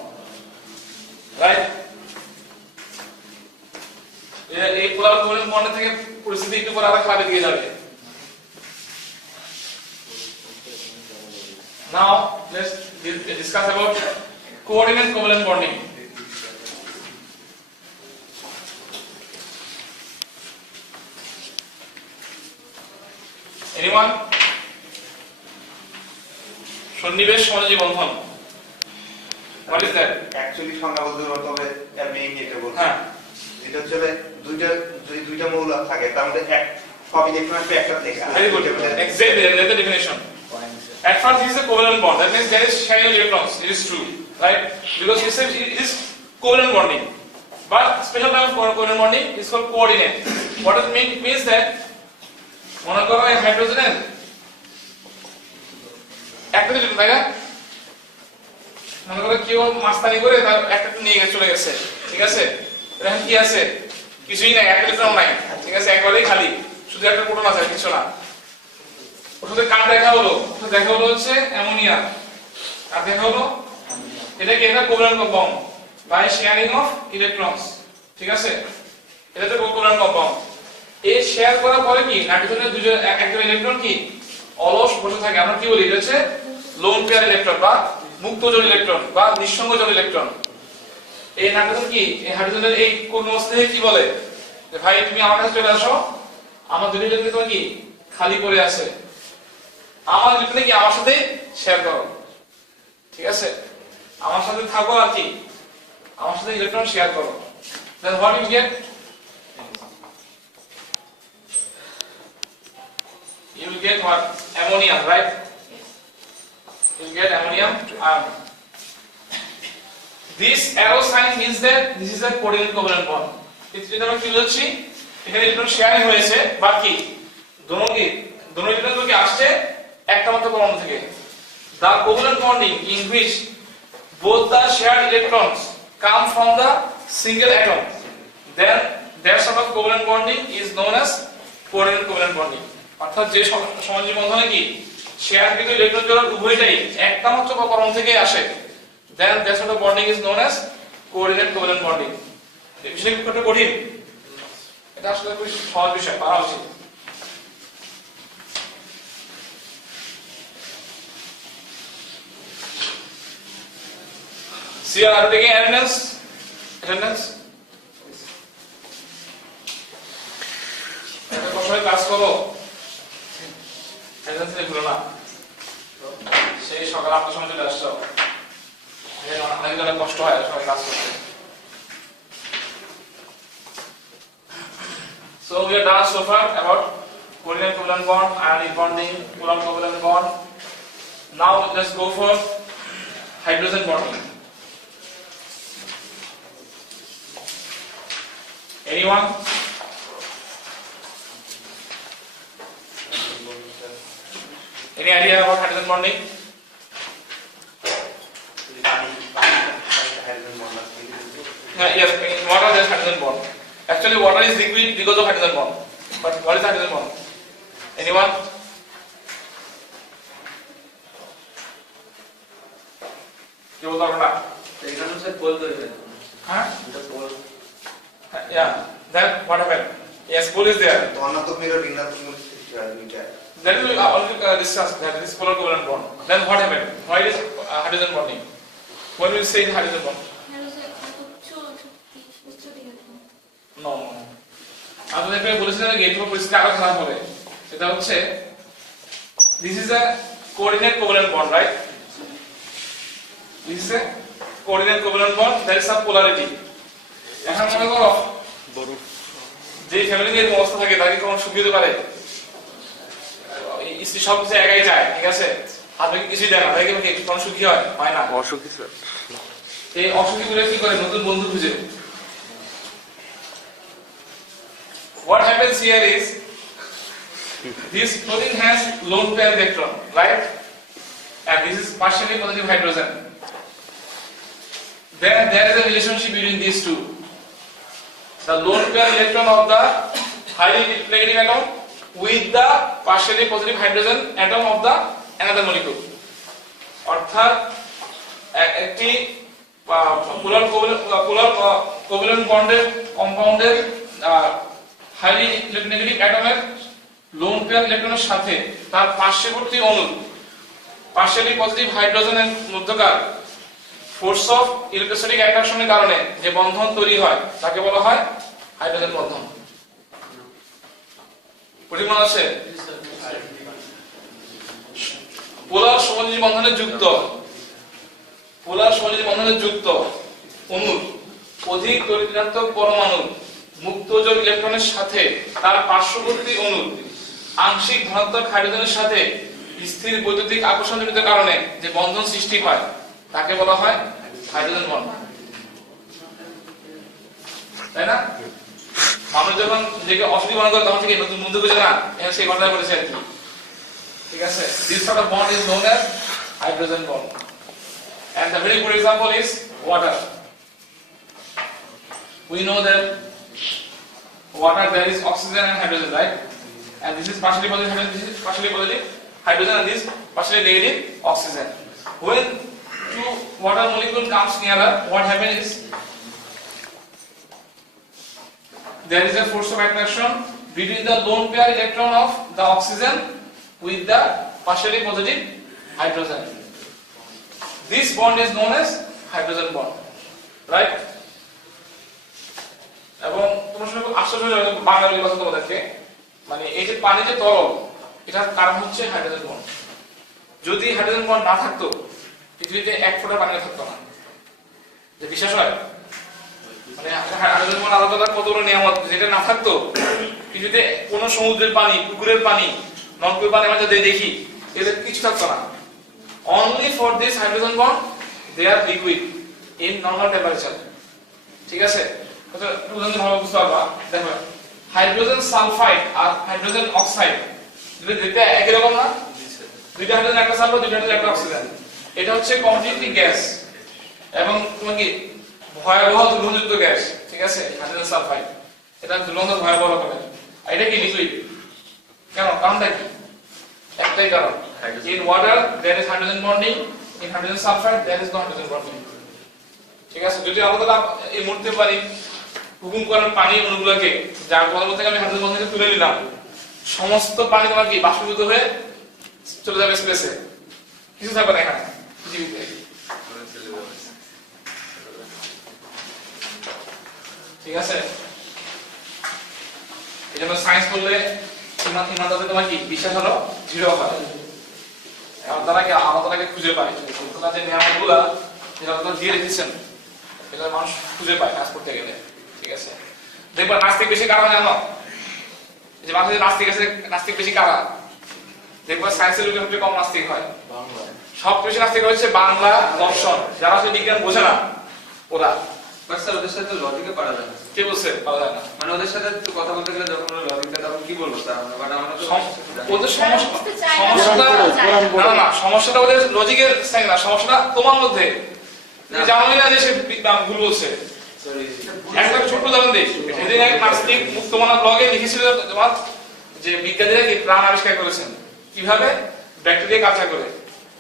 right? এই polar covalent bond থেকে পরিস্থিতি একটু পরে আবার খারাপের দিকে যাবে. Now let's discuss about coordinate covalent bonding. Anyone? সন্নিবেশ সমযোজী বন্ধন. What is that? Actually সংজ্ঞা বলতে হবে আমি ইংরেজিতে বলবো. হ্যাঁ. যেটা হচ্ছে দুইটা মৌল থাকে তার মধ্যে এক সব ইলেকট্রন আসবে একটা থেকে. Very good. Exactly, that's the definition. At first this is a covalent bond. That means there is sharing of electrons. It is true, right? Because it is covalent bonding. But special type of covalent bonding is called coordinate. What does it mean? It means that মনে করো এই হাইড্রোজেনের একটা electron, তাই না? মনে করো কেউ মাস্তানি করে তার একটা নিয়ে গেছে, চলে গেছে, ঠিক আছে? এখন কি আছে? কিছুই নাই, একটা ইলেকট্রন নাই, ঠিক আছে? একবারেই খালি, শুধু একটা প্রোটন আছে, কিছু না. ওর সাথে কার দেখা হলো? দেখা হলো হচ্ছে অ্যামোনিয়া, আর দেখা হলো এটা কি একটা covalent compound by sharing of electrons, ঠিক আছে? এটা তো কোভালেন্ট কম্পাউন্ড. এই শেয়ার করার পরে কি নাইট্রোজেনের দুইজন একজন ইলেকট্রন কি অলস বসে থাকে, আমরা কি বলি? এটা হচ্ছে লোন পেয়ার ইলেকট্রন বা মুক্ত জোড় ইলেকট্রন বা নিঃসঙ্গ জোড় ইলেকট্রন. এই নাইট্রোজেন কি এই হাইড্রোজেনের এই কোন অবস্থায় কি বলে যে ভাই তুমি আমার কাছে চলে আসো, আমার দুই ইলেকট্রন তোমার কি খালি পড়ে আছে, আমার ইলেকট্রন কি আমার সাথে শেয়ার করো, ঠিক আছে? আমার সাথে থাকো আর কি আমার সাথে ইলেকট্রন শেয়ার করো. Then what you get? You will get what? Ammonium, right? You will get ammonium ion. This arrow sign means that this is a coordinate covalent bond. এটা আমরা কি বলছি? এখানে ইলেকট্রন শেয়ারিং হয়েছে, বাকি দোনো ইলেকট্রন কি আসছে একটা মাত্র পরমাণু থেকে. The covalent bonding in which both the shared electrons come from the single atom, then that sort of covalent bonding is known as coordinate covalent bonding. অর্থাৎ যে সমযোজী বন্ধনে কি শেয়ারকৃত ইলেকট্রন জোড়ার উভয়টাই একটা মাত্র পরমাণু থেকে আসে, then that sort of bonding is known as coordinate covalent bonding. এই বিষয়টা কি কত কঠিন? এটা আসলে খুব সহজ বিষয়, পারা উচিত. See, are you taking attendance? Attendance? এটা কষ্ট ক্লাস করো, attendance নিয়ে ভুলো না. সেই সকাল 8টার সময় চলে আসছো, অনেক জনের কষ্ট হয় সবাই ক্লাস করতে. So we are done so far about coordinate covalent bond, ionic bonding, polar covalent bond. Now let's go for hydrogen bonding. Anyone? Any idea about hydrogen bonding? Yes, in water there is hydrogen bond. Actually, water is liquid because of hydrogen bond. But what is hydrogen bond? Anyone? You will not know. Huh? Yeah. Then what happened? Yes, pole is there. ধনাত্মক মেরুর ঋণাত্মক সৃষ্টি হয় দুইটা. That is we already discussed. That is polar covalent bond. Then what happened? Why is hydrogen bonding? When we say hydrogen bond? No. আপনাদের একটা বলেছিলাম যে এইটুকু পরিস্থিতি আরো খারাপ হবে. সেটা হচ্ছে this is a coordinate covalent bond, right? This is a coordinate covalent bond, there is some polarity. এখন মনে করো বরফ যে ফ্যামিলিতে এরকম অবস্থা থাকে তাকে কখন সুখ দিতে পারে, স্ত্রী সব কিছু একাই চায়, ঠিক আছে, হাত থেকে কিছুই দেয় না, তাকে কখন সুখী হয়? হয় না। অসুখী স্যার। এই অসুখী গুলো কি করে? নতুন বন্ধু খুঁজে। What happens here is this chlorine has lone pair electron, right? And this is partially positive hydrogen. Then there is a relationship between these two. The lone pair electron of the highly negative atom with the partially positive hydrogen atom of the another molecule. অর্থাৎ একটি পোলার covalent বন্ডের কম্পাউন্ডের highly negative অ্যাটমের lone pair ইলেকট্রনের সাথে তার পার্শ্ববর্তী অণু partially positive হাইড্রোজেনের মধ্যকার ফোর্স অফ ইলেকট্রোস্ট্যাটিক অ্যাট্রাকশনের কারণে যে বন্ধন তৈরি হয় তাকে বলা হয় হাইড্রোজেন বন্ধন। পরিমাণ আছে পোলার সমযোজী বন্ধনে যুক্ত অণুর অধিক তড়িৎ-ঋণাত্মক পরমাণু মুক্ত যোগ ইলেকট্রনের সাথে তার পার্শ্ববর্তী অণুর আংশিক ধনাত্মক হাইড্রোজেনের সাথে স্থির বৈদ্যুতিক আকর্ষণজনিত কারণে যে বন্ধন সৃষ্টি হয় তাকে বলা হয় হাইড্রোজেন বন্ড। তাই না? মানুষ যখন নিজেকে অসুখী মনে করে তখন থেকে নতুন বন্ধু খুঁজে না, সেই ঘটনা বলেছে আর কি, ঠিক আছে। This sort of bond is known as hydrogen bond. And the very good example is water. We know that water there is oxygen and hydrogen, right? And this is partially positive hydrogen, this is partially positive hydrogen, and this partially negative oxygen. When two water molecule comes nearer, what happens is there is a force of attraction between the lone pair electron of the oxygen with the partially positive hydrogen. This bond is known as hydrogen bond, right? এবং তোমার সঙ্গে আশ্চর্য হয়ে যাবে বাংলা কথা তোমাদেরকে, মানে এই যে পানি যে তরল এটার কারণ হচ্ছে হাইড্রোজেন বন্ড। যদি হাইড্রোজেন বন্ড না থাকতো পৃথিবীতে এক ফোঁটা পানি থাকতো না। যে বিশ্বাস হয় মানে হাইড্রোজেন বন্ড আলাদা কত বড় নিয়ামত, যেটা না থাকতো পৃথিবীতে কোনো সমুদ্রের পানি, পুকুরের পানি, নলকূপের পানি আমরা যদি দেখি এদের কিছু থাকতো না। Only for this hydrogen bond they are liquid in normal temperature, ঠিক আছে। তো উদাহরণ ভালো বুঝতে পারবা, দেখো হাইড্রোজেন সালফাইড আর হাইড্রোজেন অক্সাইড দুটো দেখতে একই রকম না? দুইটা হাইড্রোজেন একটা সালফার, দুইটা হাইড্রোজেন একটা অক্সিজেন। এটা হচ্ছে কমপ্লিটলি গ্যাস এবং তোমার কি ভয়াবহ দুর্গন্ধযুক্ত গ্যাস, ঠিক আছে। হাইড্রোজেন সালফাইড এটা দুর্গন্ধ ভয়াবহ রকমের। আর এটা কি লিকুইড, কেন? কারণটা কি? একটাই কারণ, in water there is hydrogen bonding, in hydrogen sulfide there is no hydrogen bonding, ঠিক আছে। যদি আমরা এই মুহূর্তে পারি হুকুম করেন পানি অণুগুলোকে, যার বদল থেকে আমি হাইড্রোজেন বন্ধনকে তুলে নিলাম, সমস্ত পানি তোমার কি বাষ্পীভূত হয়ে চলে যাবে স্পেসে, কিছু থাকবে না এখানে পৃথিবীতে, ঠিক আছে। এই জন্য সায়েন্স করলে ইমানদারদের তোমার কি বিশ্বাস হলো জিরো হয়। তারাকে খুঁজে পায় যে নিয়ামতগুলা যেটা দিয়ে রেখেছেন এটা মানুষ খুঁজে পায় কাজ করতে গেলে, ঠিক আছে। দেখবা নাস্তিক বেশি কারা জানো? যে মানুষ নাস্তিক বেশি কারা? দেখবা সায়েন্সের লোকের সবচেয়ে কম নাস্তিক হয়, সবচেয়ে বেশি নাস্তিক হচ্ছে বাংলা দর্শন, যারা আসলে বিজ্ঞান বোঝে না ওরা। স্যার ওদের সাথে লজিকে পারা যায় না। কে বলছে পারা যায় না? মানে ওদের সাথে কথা বলতে গেলে যখন লজিকটা তখন কি বলবো স্যার আমরা, মানে আমরা তো ওদের সমস্যাটা ওদের লজিকের সাইন না, সমস্যাটা তোমার মধ্যে। তুমি জানোই না যে সে ভুল বলছে। একটা ছোট্ট উদাহরণ দিই, সেদিন এক নাস্তিক মুক্তমানা ব্লগে লিখেছিল তোমার যে বিজ্ঞানীরা কি প্রাণ আবিষ্কার করেছেন কিভাবে, ব্যাকটেরিয়া কালচার করে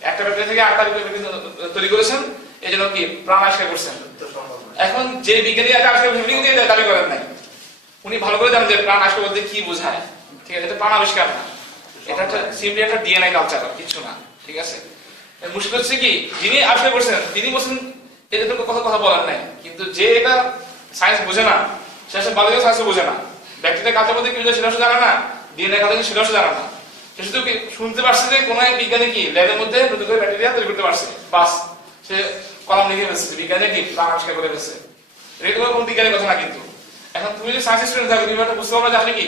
একটা ব্যাকটেরিয়া থেকে আরেকটা ব্যাকটেরিয়া তৈরি করেছেন, এই জন্য কি প্রাণ আবিষ্কার করছেন। এখন যে বিজ্ঞানী আবিষ্কার দিয়ে দাবি করেন নাই, উনি ভালো করে জানেন যে প্রাণ আবিষ্কার বলতে কি বোঝায়, ঠিক আছে। এটা প্রাণ আবিষ্কার না, এটা একটা সিম্পলি একটা ডিএনএ কালচার, কিছু না, ঠিক আছে। মুশকিল হচ্ছে কি যিনি আবিষ্কার করছেন তিনি বলছেন এদের তো কথা বলার নাই, কিন্তু যে এটা সায়েন্স বোঝে না সে আসলে বায়োলজি সায়েন্স বোঝে না, ব্যাকটেরিয়া কালচার বলতে কি সেটা জানে না, ডিএনএ কালচার সেটাও জানে না। সে শুধু শুনতে পারছে যে কোনো এক বিজ্ঞানী কি ল্যাবের মধ্যে নতুন করে ব্যাকটেরিয়া তৈরি করতে পারছে, বাস সে কলম লিখে ফেলছে, বিজ্ঞানে কি আবিষ্কার করে ফেলছে। এটা তোমার কোন বিজ্ঞানের কথা না কিন্তু। এখন তুমি যদি সায়েন্স স্টুডেন্ট থাকো, তুমি এটা বুঝতে পারবে যে আসলে কি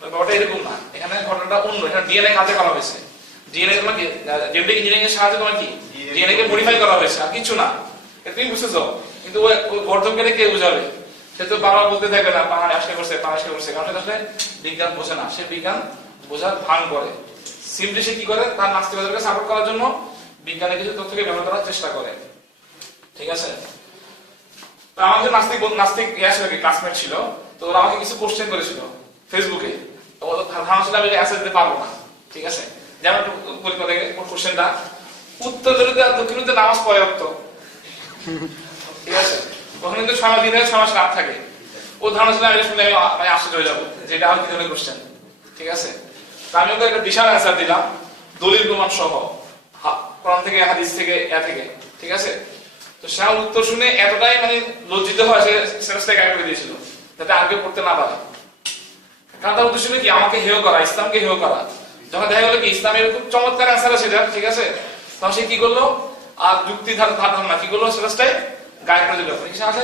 ব্যাপারটা এরকম না, এখানে ঘটনাটা অন্য। এখানে ডিএনএ কাজে করা হয়েছে, ডিএনএ তোমার জেনেটিক ইঞ্জিনিয়ারিং এর সাহায্যে তোমার কি ডিএনএ কে মডিফাই করা হয়েছে, আর কিছু না। এটা তুমি বুঝতেছো, কিন্তু ওই গর্ধবকে কে বুঝাবে? সে তো বারবার বলতে থাকবে না পাহাড় আবিষ্কার করছে, পাহাড় আবিষ্কার করছে, কারণ আসলে বিজ্ঞান বোঝে না, সে বিজ্ঞান বোঝার ভান করে। সিম্পলি সে কি করে, তার নাস্তিকতাকে সাপোর্ট করার জন্য বিজ্ঞানের কিছু তথ্যকে ব্যবহার করার চেষ্টা করে, ঠিক আছে? তো আমার যে নাস্তিক ক্লাসমেট ছিল, তো ওরা আমাকে কিছু কোশ্চেন করেছিল ফেসবুকে, তো ওদের ধারণা ছিল আমি অ্যান্সার দিতে পারবো না, ঠিক আছে? যেমন পরীক্ষা থেকে কোশ্চেনটা, উত্তর দরিদ্র আর দক্ষিণ দিকে নামাজ পড়ে তো, ঠিক আছে? ওখানে কিন্তু 6 দিন 6 মাস রাত থাকে। ও ধারণা ছিল আমি শুনলে আমি আশ্চর্য হয়ে যাবো যে এটা আর কি ধরনের কোশ্চেন, ঠিক আছে? তো আমি ওকে একটা বিশাল অ্যান্সার দিলাম দলিল প্রমাণ সহ, কোরআন থেকে, হাদিস থেকে, থেকে, ঠিক আছে? তো সে উত্তর শুনে এতটাই মানে লজ্জিত হয়, সে সেন্সটাকে গায়েব করে দিয়েছিল যাতে আর কেউ পড়তে না পারে। কারণ তার উদ্দেশ্য কি আমাকে হেয় করা, ইসলামকে হেয় করা। যখন দেখা গেল কি ইসলামের খুব চমৎকার অ্যান্সার আছে সেটা, ঠিক আছে, তখন সে কি করলো, আর যুক্তি ধারণা কি করলো, সেন্সটাই গায়েব করে দিল। সে আসে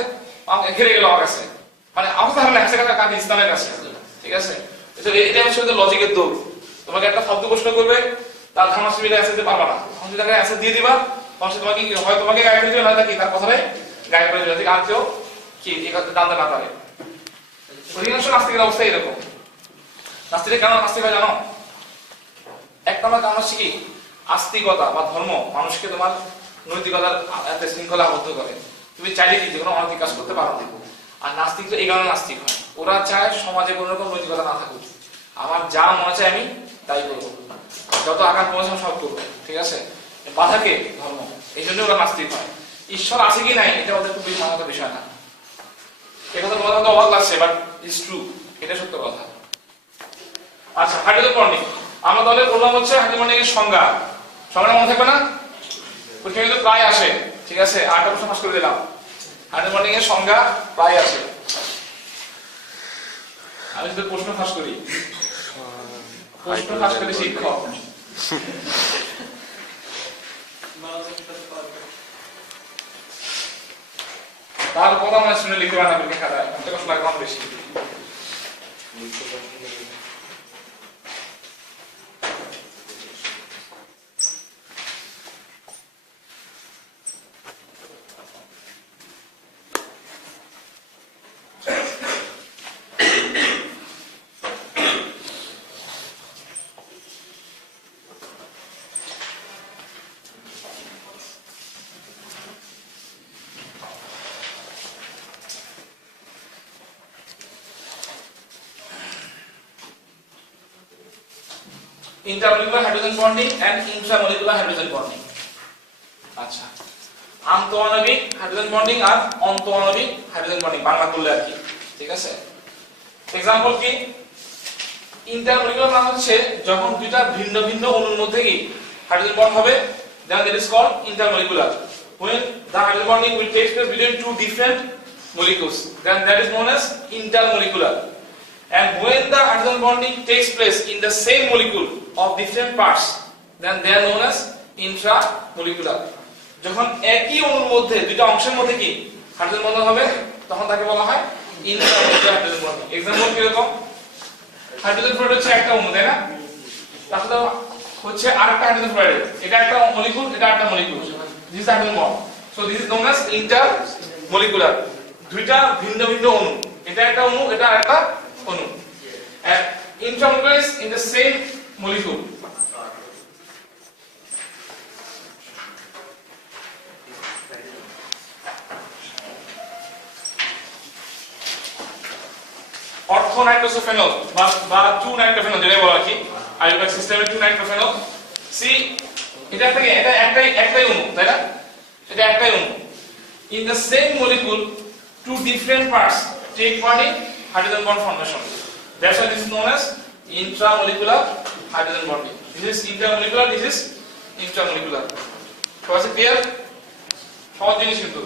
ঘিরে গেল আমার কাছে, মানে আমার ধারণা আছে কাছে ইসলামের কাছে, ঠিক আছে? এটা হচ্ছে লজিকের দৌড়। তোমাকে একটা ফালতু প্রশ্ন করবে, তার ধারণা তুমি অ্যান্সার দিতে পারবা না, তখন যদি তাকে অ্যান্সার দিয়ে দিবা, তখন সে তোমাকে হয় তোমাকে গায়েব করে দিবে, না কি তার কথাটাই গায়েব করে দিবে, আর কেউ কি জানতে না পারে। অধিকাংশ নাস্তিকের অবস্থা এরকম। নাস্তিকের কেন নাস্তিক হয় জানো? এক নম্বর কারণ হচ্ছে কি, আস্তিকতা বা ধর্ম মানুষকে তোমার নৈতিকতার শৃঙ্খলা আবদ্ধ করে। তুমি চাইলে কি যেকোনো অনৈতিক কাজ করতে পারো না। আর নাস্তিক তো এই কারণে নাস্তিক হয়, ওরা চায় সমাজে কোনো রকম নৈতিকতা না থাকুক, আমার যা মনে চায় আমি তাই করবো, যত আকাশ পৌঁছাম সব করবো, ঠিক আছে? বাধাকে ধর্ম, এই জন্য ওরা নাস্তিক হয়। ঈশ্বর আছে কি নাই এটা ওদের খুব মানবতার বিষয় না। এই কথা বলা তো অবাক লাগছে, বাট ইটস ট্রু, এটা সত্য কথা। আচ্ছা, হাইড্রোজেন বন্ডিং আমরা তাহলে বললাম হচ্ছে হাইড্রোজেন বন্ডিং এর সংজ্ঞা মনে থাকবে না? পরীক্ষা কিন্তু প্রায় আসে, ঠিক আছে? 8টা প্রশ্ন পাস করে দিলাম। হাইড্রোজেন বন্ডিং এর সংজ্ঞা প্রায় আসে, আমি যদি প্রশ্ন ফাঁস করি, প্রশ্ন ফাঁস করি শিক্ষক। তার কথা মানে শুনে লিখতে পারে না পরীক্ষা খাতায়, কষ্ট লাগে কম বেশি। Intermolecular hydrogen bonding and intramolecular hydrogen bonding. আচ্ছা, আন্তঃআণবিক হাইড্রোজেন বন্ডিং আর অন্তঃআণবিক হাইড্রোজেন বন্ডিং বাংলা বললে আর কি, ঠিক আছে? এক্সাম্পল কি? ইন্টারমোলিকুলার মানে হচ্ছে যখন দুইটা ভিন্ন ভিন্ন অণুর মধ্যে কি হাইড্রোজেন বন্ড হবে, then that is called intermolecular. When the hydrogen bonding will take place between two different molecules, then that is known as intermolecular. And when the hydrogen bonding takes place in the same molecule of different parts, then they are known as intramolecular. যখন একই অণুর মধ্যে দুটো অংশের মধ্যে কি hydrogen বন্ধন হবে, তখন তাকে বলা হয় ইন্ট্রামোলিকুলার হাইড্রোজেন বন্ডিং। এক্সাম্পল কি রকম? হাইড্রোজেন ফ্লুরাইড হচ্ছে একটা অণু, তাই না? তাহলে হচ্ছে আরেকটা হাইড্রোজেন ফ্লুরাইড, এটা একটা মলিকিউল, এটা একটা molecule, this hydrogen bond. So this is known as intermolecular. দুইটা ভিন্ন ভিন্ন অণু, এটা একটা অণু, এটা আরেকটা অণু। And intramolecular is in the same molecule. অর্থোনাইট্রোসোফেনল বা 2-নাইট্রোফেনল যেটা বলা কি আইওনিক সিস্টেমে 2-নাইট্রোফেনল। সি এটা একটাই অণু, তাই না? এটা একটাই অণু। In the same molecule, two different parts take part in hydrogen bond formation. That's why this is known as intramolecular hydrogen bonding. This is intermolecular, this is intramolecular. So is it clear? সহজ জিনিস কিন্তু।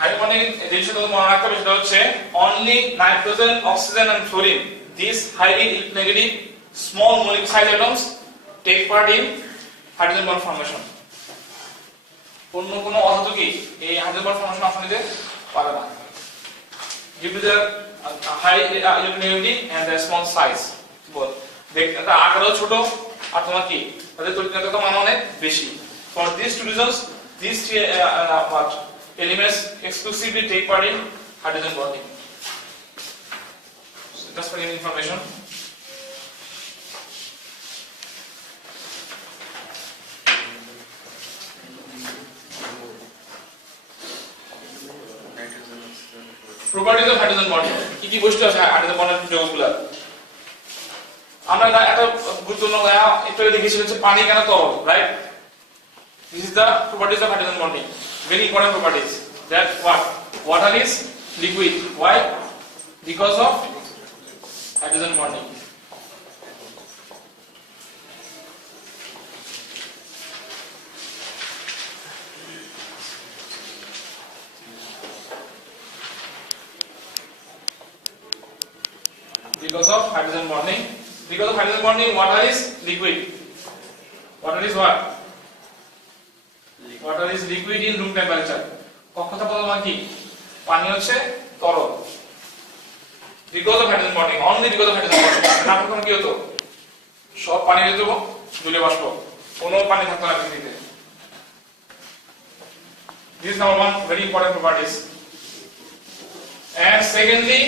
হাইড্রোবন্ডিং জিনিসটা তো মনে রাখতে হবে, সেটা হচ্ছে only nitrogen, oxygen and fluorine, this highly negative small molecular size atoms take part in hydrogen bond formation. অন্য কোনো অধাতু কি এই হাইড্রোজেন বন্ড ফর্মেশন অংশ নিতে পারে না, due to the high electronegativity and the small size. both দেখতে আকারও ছোট আর তোমার কি তাদের তড়িৎ মান অনেক বেশি. For these two reasons, these three elements exclusively take part in hydrogen bonding. So just for your information. Properties of hydrogen bonding. কি কি বৈশিষ্ট্য আছে হাইড্রোজেন বন্ডের যৌগগুলোর? আমরা একটা গুরুত্বপূর্ণ একটু দেখেছি হচ্ছে পানি কেন তরল, right? This is the properties of hydrogen bonding. Very important properties. That what? Water is liquid. Why? Because of hydrogen bonding. Because of hydrogen bonding. Because of hydrogen bonding, water is liquid. Water is what? Water is liquid in room temperature. কক্ষতা পদার্থ কি? পানি হচ্ছে তরল. Because of hydrogen bonding, only because of hydrogen bonding. না তখন কি হতো? সব পানি যেত জলীয় বাষ্প. কোনো পানি থাকতো না পৃথিবীতে. This is number one very important properties. And secondly,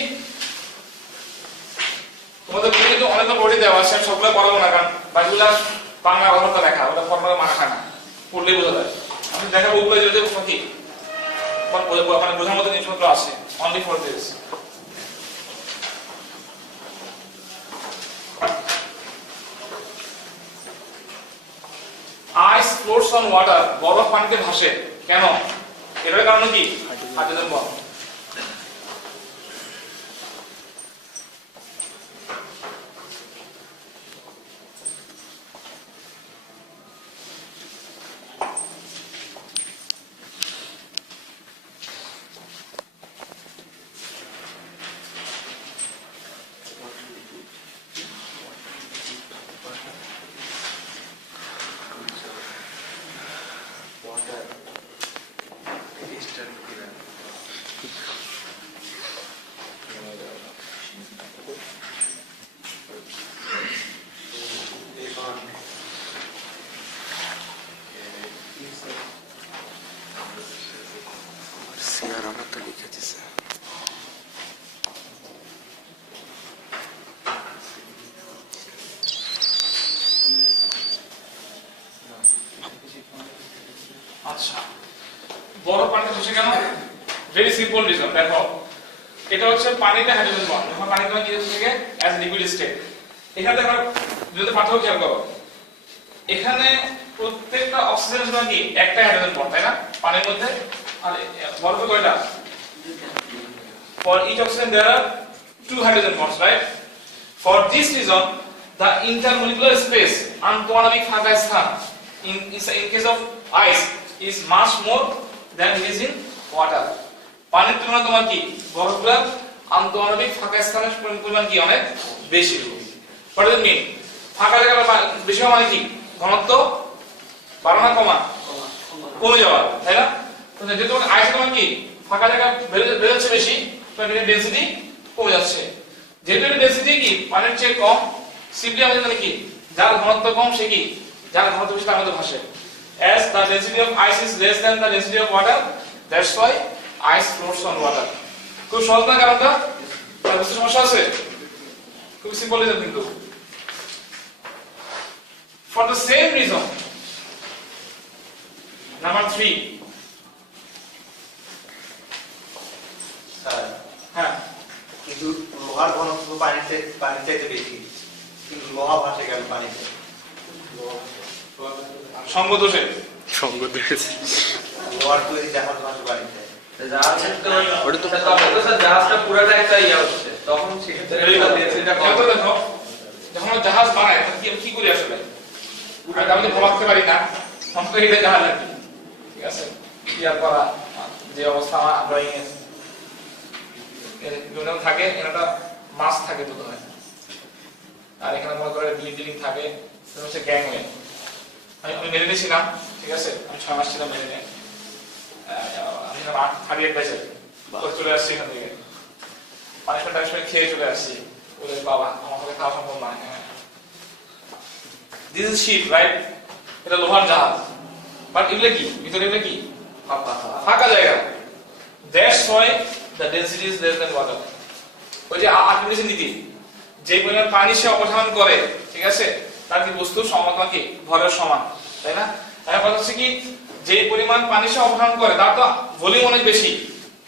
তোমাদের বইতে তো অনেক বডি দেওয়া আছে, সবগুলো পড়াবো না, কারণ বাকিগুলো বাংলা কথাটা লেখা, ওটা ফর্মুলা মানা খায় না, পড়লেই বোঝা যায়. আমি দেখাবো ওগুলো যদি কি মানে বোঝার মতো জিনিসপত্র আছে, only for this. Ice floats on water, বরফ পানিতে ভাসে কেন? এর কারণ কি? Hydrogen bond. সিয়ার আমার তো লিখে দিছে। আচ্ছা, বরফ পানিতে ভাসে কেন? Very simple reason. দেখো, এটা হচ্ছে পানিতে হাইড্রোজেন বন্ড, যখন পানি তোমার নিজে থেকে অ্যাজ লিকুইড স্টেট, এখানে দেখো যদি পার্থক্য খেয়াল করো, এখানে প্রত্যেকটা অক্সিজেন জন্য কি একটা হাইড্রোজেন বন্ড, তাই না? পানির মধ্যে। আর বরফে কয়টা? For each oxygen there are two hydrogen bonds, right? For this reason, the intermolecular space আন্তঃআণবিক ফাঁকা স্থান in case of ice is much more than it is in water. পানির তুলনায় তোমার কি বরফগুলোর আন্তঃআণবিক ফাঁকা স্থানের পরিমাণ কি অনেক বেশি। What does it mean? ফাঁকা জায়গা বেশি হওয়া মানে কি ঘনত্ব বাড়ানো কমা কমে যাওয়া, তাই না? তো যেহেতু আইসে তোমার কি ফাঁকা জায়গা বেড়ে যাচ্ছে বেশি, তো এর ডেনসিটি কমে যাচ্ছে। যেহেতু এর ডেনসিটি কি পানির চেয়ে কম, সিম্পলি আমাদের মানে কি যার ঘনত্ব কম সে কি যার ঘনত্ব বেশি তার মধ্যে ভাসে। As the density of ice is less than the density of water, that's why ice floats on water. খুব সহজ না কারণটা? তার বুঝতে সমস্যা আছে? খুব সিম্পল রিজন কিন্তু। For the same reason, number 3. Sir, হ্যাঁ, কিন্তু লোহার ঘনত্ব পানির চাইতে বেশি, কিন্তু লোহা ভাসে কেন পানিতে? সঙ্গদোষে সঙ্গ দেখেছি। লোহার তৈরি জাহাজ ভাসে পানিতে। জাহাজটা পুরোটা একটা ইয়ে হচ্ছে, তখন সেক্ষেত্রে ডেনসিটিটা কম। দেখো যখন জাহাজ বানায় তখন কি করি আসলে? আমি তো ভাবতে পারি না, আমরা এটা জাহাজ আর কি, ঠিক আছে, ইয়ার করা যে অবস্থা আমার ড্রয়িং এর বিভিন্ন থাকে, একটা মাছ থাকে দুটো হয়, আর এখানে মনে করে বিল্ডিং থাকে, সেটা হচ্ছে গ্যাংওয়ে। আমি মেরিনে ছিলাম, ঠিক আছে, আমি 6 মাস ছিলাম মেরিনে। আমি ছিলাম 38 ব্যাচের, করে চলে আসছি এখান থেকে, পানিশমেন্ট খেয়ে চলে আসছি। ওদের বাবা আমার সাথে খাওয়া সম্ভব নয়। This is ship, right? এটা লোহার জাহাজ, বাট এগুলো কি ভিতরে, এগুলো কি ফাঁকা জায়গা। That's why the density is less than water. ওই যে আর্কিমিডিসের নীতি, যে পরিমাণ পানি সে অপসারণ করে, ঠিক আছে, তার কি বস্তুর সমতা কি ভরের সমান, তাই না? এখন কথা হচ্ছে কি, যে পরিমাণ পানি সে অপসারণ করে তার তো ভলিউম অনেক বেশি,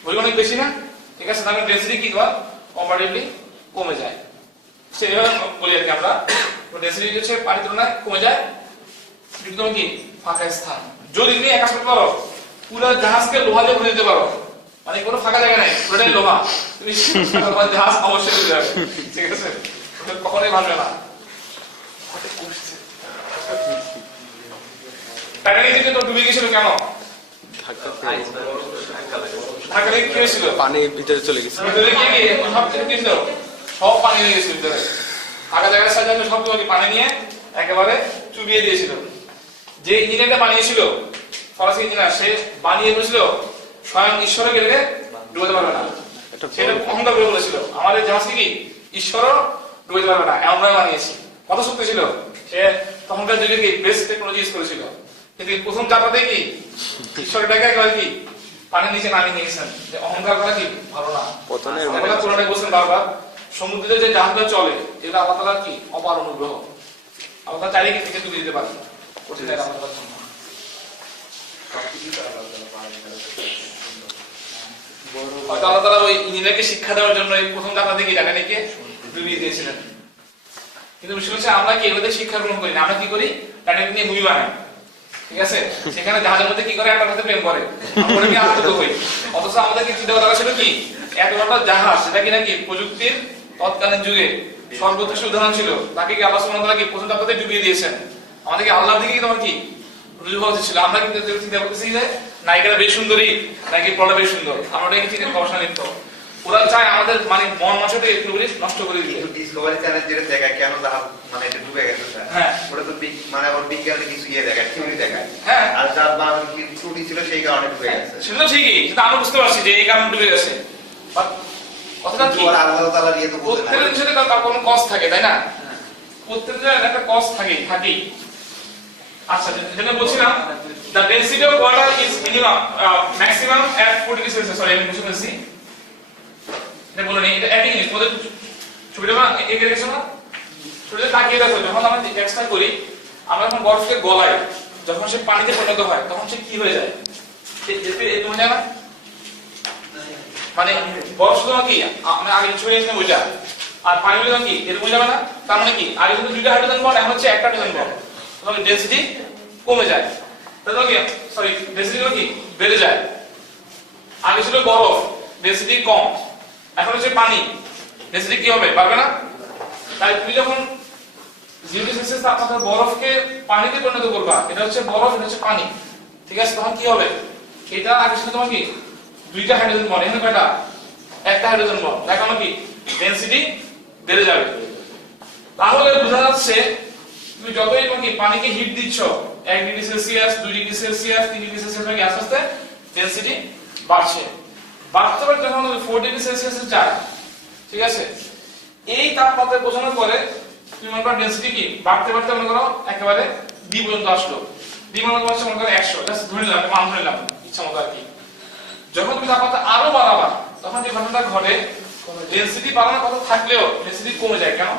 ভলিউম অনেক বেশি না, ঠিক আছে, তার ডেনসিটি কি হয় কম্পারেটিভলি কমে যায়। সেভাবে বলি আর কি আমরা, ডেনসিটি হচ্ছে পানির তুলনায় কমে যায় কিন্তু তুমি কি ফাঁকা স্থান। যদি তুমি এক কাজ করতে পারো, পুরো জাহাজকে লোহা দিয়ে ভরে দিতে পারো, মানে কোনো ফাঁকা জায়গা নেই, পুরোটাই লোহা, তুমি জাহাজ অবশ্যই ডুবে যাবে, ঠিক আছে, কখনোই ভাসবে না। টাইটানিক যে তো ডুবে গেছিল কেন? ধাক্কা লেগে কি হয়েছিল? পানি ভিতরে চলে গেছে, ভিতরে কি সব কিছু কি ছিল, সব পানি হয়ে গেছিল ভিতরে, ফাঁকা জায়গার সাথে সব তোমাকে পানি নিয়ে একেবারে চুবিয়ে দিয়েছিল। যে ইঞ্জিনিয়ারটা বানিয়েছিল, ফরাসি ইঞ্জিনিয়ার, সে বানিয়ে বলেছিল স্বয়ং ঈশ্বরকে এটাকে ডুবাতে পারবে না, সেটা অহংকার করে বলেছিল আমাদের জাহাজকে কি ঈশ্বরও ডুবাতে পারবে না, এমন ভাবে বানিয়েছি। কত শক্তি ছিল সে, তখনকার যুগে কি বেস্ট টেকনোলজি ইউজ করেছিল, কিন্তু প্রথম যাত্রাতে কি ঈশ্বরটাকে একবার কি পানির নিচে নামিয়ে নিয়েছেন, যে অহংকার করা কি ভালো না। আমরা কোরআনে বলছেন বারবার, সমুদ্রে যে জাহাজগুলো চলে এগুলো আল্লাহ তাআলার কি অপার অনুগ্রহ, আল্লাহ তাআলা চাইলে কি তুলে দিতে পারেন, কঠিন এটা আমাদের জন্য। হয়তো আল্লাহ তাআলা ওই ইঞ্জিনিয়ারকে শিক্ষা দেওয়ার জন্য এই প্রথম যাত্রা থেকে টাইটানিককে ডুবিয়ে দিয়েছিলেন। কিন্তু বিষয় হচ্ছে আমরা কি এগুলোতে শিক্ষা গ্রহণ করি না, আমরা কি করি টাইটানিক নিয়ে মুভি বানাই, ঠিক আছে, সেখানে জাহাজের মধ্যে কি করে একটা সাথে প্রেম করে, আমরা কি আহত হই। অথচ আমাদের কি চিন্তা করা ছিল কি এত বড় জাহাজ, সেটা কি নাকি প্রযুক্তির তৎকালীন যুগে সর্বোচ্চ উদাহরণ ছিল, তাকে কি আল্লাহ সুবহানাহু ওয়া তাআলা কি প্রথম যাত্রাতে ডুবিয়ে দিয়েছেন। আমাদেরকে আল্লাহর দিকে তোমার কি রুজু হওয়া উচিত ছিল। আমরা কিন্তু চিন্তা করতেছি যে নায়িকাটা বেশ সুন্দরী, নাকি প্লটটা বেশ সুন্দর, আমরা ওটাকে চিন্তা গবেষণা লিপ্ত। ওরা চায় আমাদের মানে মন মানসিকতা একটু নষ্ট করে দিতে। ডিসকভারি চ্যানেল যেটা দেখায় কেন জাহাজ মানে এটা ডুবে গেছে, হ্যাঁ, ওটা তো মানে ওর বিজ্ঞানের কিছু দেখায়, থিওরি দেখায়, হ্যাঁ, আর যার বানানো ত্রুটি ছিল সেই কারণে ডুবে গেছে। সেটা তো ঠিকই, সেটা আমরা বুঝতে পারছি যে এই কারণে ডুবে গেছে, কথাটা কি আল্লাহ তাআলার ইয়ে তো বলতে না, প্রত্যেকটা জিনিসের তার কোনো কস্ট থাকে, তাই না? প্রত্যেকটা একটা কস্ট থাকেই। আচ্ছা, যেটা বলছিলাম, the density of water is maximum at 40 degrees Celsius. Sorry, আমি বুঝে ফেলছি। এটা বলে নেই, এটা একই জিনিস। তোমাদের ছবিটা এঁকে রেখেছো না? ছবিটা তাকিয়ে দেখো, যখন আমরা এক্সট্রা করি, আমরা যখন বরফকে গলাই, যখন সে পানিতে পরিণত হয়, তখন সে কি হয়ে যায়? তুমি জানো? মানে বরফ শুধু কি আমরা আগে ছবি এখানে বোঝা, আর পানি হলে কি এর বোঝা যাবে না। তার মানে কি আগে কিন্তু দুইটা হাইড্রোজেন বন্ড, এখন হচ্ছে একটা হাইড্রোজেন বন্ড, তাহলে ডেনসিটি কমে যায়। তাহলে কি সরি ডেনসিটি কি বেড়ে যায়। আগে ছিল বরফ, ডেনসিটি কম, এখন হচ্ছে পানি, ডেনসিটি কি হবে পারবে না। তাই তুমি যখন 0 ডিগ্রি সেলসিয়াস তাপমাত্রায় বরফকে পানিতে পরিণত করবা, এটা হচ্ছে বরফ, এটা হচ্ছে পানি, ঠিক আছে, তখন কি হবে? এটা আগে ছিল তোমার কি দুইটা হাইড্রোজেন বন্ড, এখানে কয়টা? একটা হাইড্রোজেন বন্ড, এখন কি ডেনসিটি বেড়ে যাবে। তাহলে বোঝা যাচ্ছে তুমি যতই কি পানিকে হিট দিচ্ছ 1 degree Celsius, 2 degree Celsius, 3 degree Celsius থেকে আস্তে আস্তে ডেনসিটি বাড়ছে। বাড়তে বাড়তে যখন 4 ডিগ্রি সেলসিয়াসে যায়, ঠিক আছে, এই তাপমাত্রায় পৌঁছানোর পরে তুমি মনে করো ডেনসিটি কি বাড়তে বাড়তে মনে করো একেবারে ডি পর্যন্ত আসলো। ডি মানে হচ্ছে মনে করো 100, জাস্ট ধরে নিলাম, মান ধরে নিলাম ইচ্ছা মতো আর কি। যখন তুমি তাপমাত্রা আরো বাড়াবা, তখন যে ঘটনাটা ঘটে, ডেনসিটি বাড়ানোর কথা থাকলেও ডেনসিটি কমে যায়। কেন?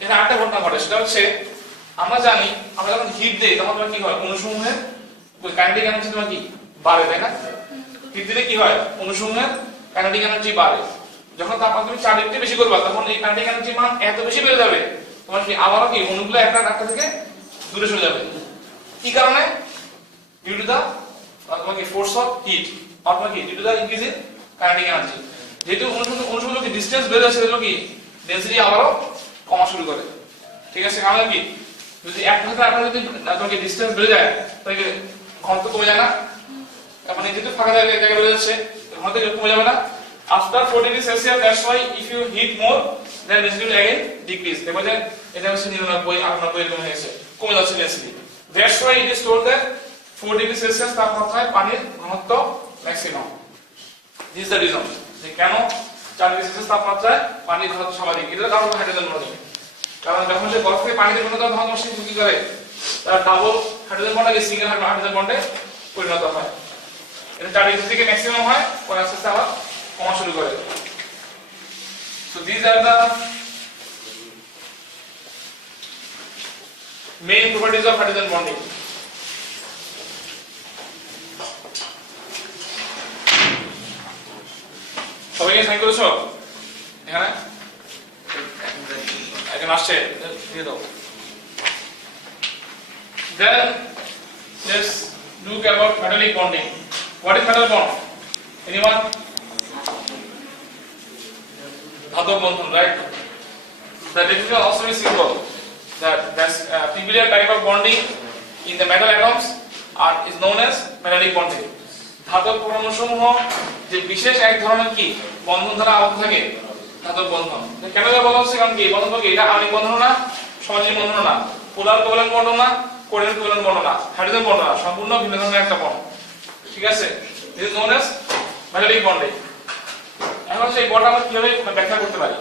এখানে আরেকটা ঘটনা ঘটে, সেটা হচ্ছে আমরা জানি আমরা যখন হিট দেই তখন তোমার কি হয়, অণুসমূহের কাইনেটিক এনার্জি তোমার কি বাড়ে, তাই না? হিট দিলে কি হয়, অণুসমূহের কাইনেটিক এনার্জি বাড়ে। যখন তাপমাত্রা তুমি 4 ডিগ্রি বেশি করবা, তখন এই কাইনেটিক এনার্জি মান এত বেশি বেড়ে যাবে, তোমার কি আবারও কি অণুগুলো একটা থেকে দূরে সরে যাবে। কি কারণে? ডিউ টু দা তোমার কি ফোর্স অফ হিট, অথবা কি due to the increase in kinetic energy. যেহেতু অণুসমূহ কি ডিসটেন্স বেড়ে যাচ্ছে, সেগুলো কি ডেনসিটি আবারও কমা শুরু করে, ঠিক আছে। কারণ কি যদি একটা থেকে আরেকটা যদি তোমার ডিসটেন্স বেড়ে যায়, তাহলে ঘনত্ব কমে যায় না, মানে যেহেতু ফাঁকা জায়গা রয়ে যাচ্ছে ঘনত্ব কমে যাবে না after 4 degree Celsius that's why if you heat more then density will again decrease দেখো যে এটা হচ্ছে 99 98 এরকম হয়েছে কমে যাচ্ছে density that's why it is told that 4 degree Celsius তাপমাত্রায় পানির ঘনত্ব maximum this is the reason যে কেন 4 ডিগ্রি সেলসিয়াস তাপমাত্রায় পানির ঘনত্ব সর্বাধিক এটার কারণ হাইড্রোজেন বন্ডিং কারণ যখন সে বরফ থেকে পানিতে ঘনত্ব ধারণ সে কি করে তার ডাবল হাইড্রোজেন বন্ডে সিঙ্গেল হাইড্রোজেন বন্ডে পরিণত হয় এটা 4 ডিগ্রি থেকে ম্যাক্সিমাম হয় পরে আস্তে আস্তে আবার কমা শুরু করে so these are the main properties of hydrogen bonding সবাই কি সাইন করেছো এখানে এখন আসছে দিয়ে দাও then let's look about metallic bonding what is metal bond anyone ধাতব বন্ধন right the definition also is simple that that's a peculiar type of bonding in the metal atoms is known as metallic bonding ধাতব পরমাণুসমূহ যে বিশেষ এক ধরনের কি বন্ধন দ্বারা আবদ্ধ থাকে ধাতব বন্ধন কেন বলা হচ্ছে কারণ কি বন্ধন কি এটা আণবিক বন্ধন না সহযোগী বন্ধন না পোলার কোভ্যালেন্ট বন্ধন না কোঅর্ডিনেট কোভ্যালেন্ট বন্ধন না হাইড্রোজেন বন্ধন না সম্পূর্ণ ভিন্ন ধরনের একটা বন্ধন ঠিক আছে this is known as metallic bonding এখন সেই বন্ড আমরা কিভাবে ব্যাখ্যা করতে পারি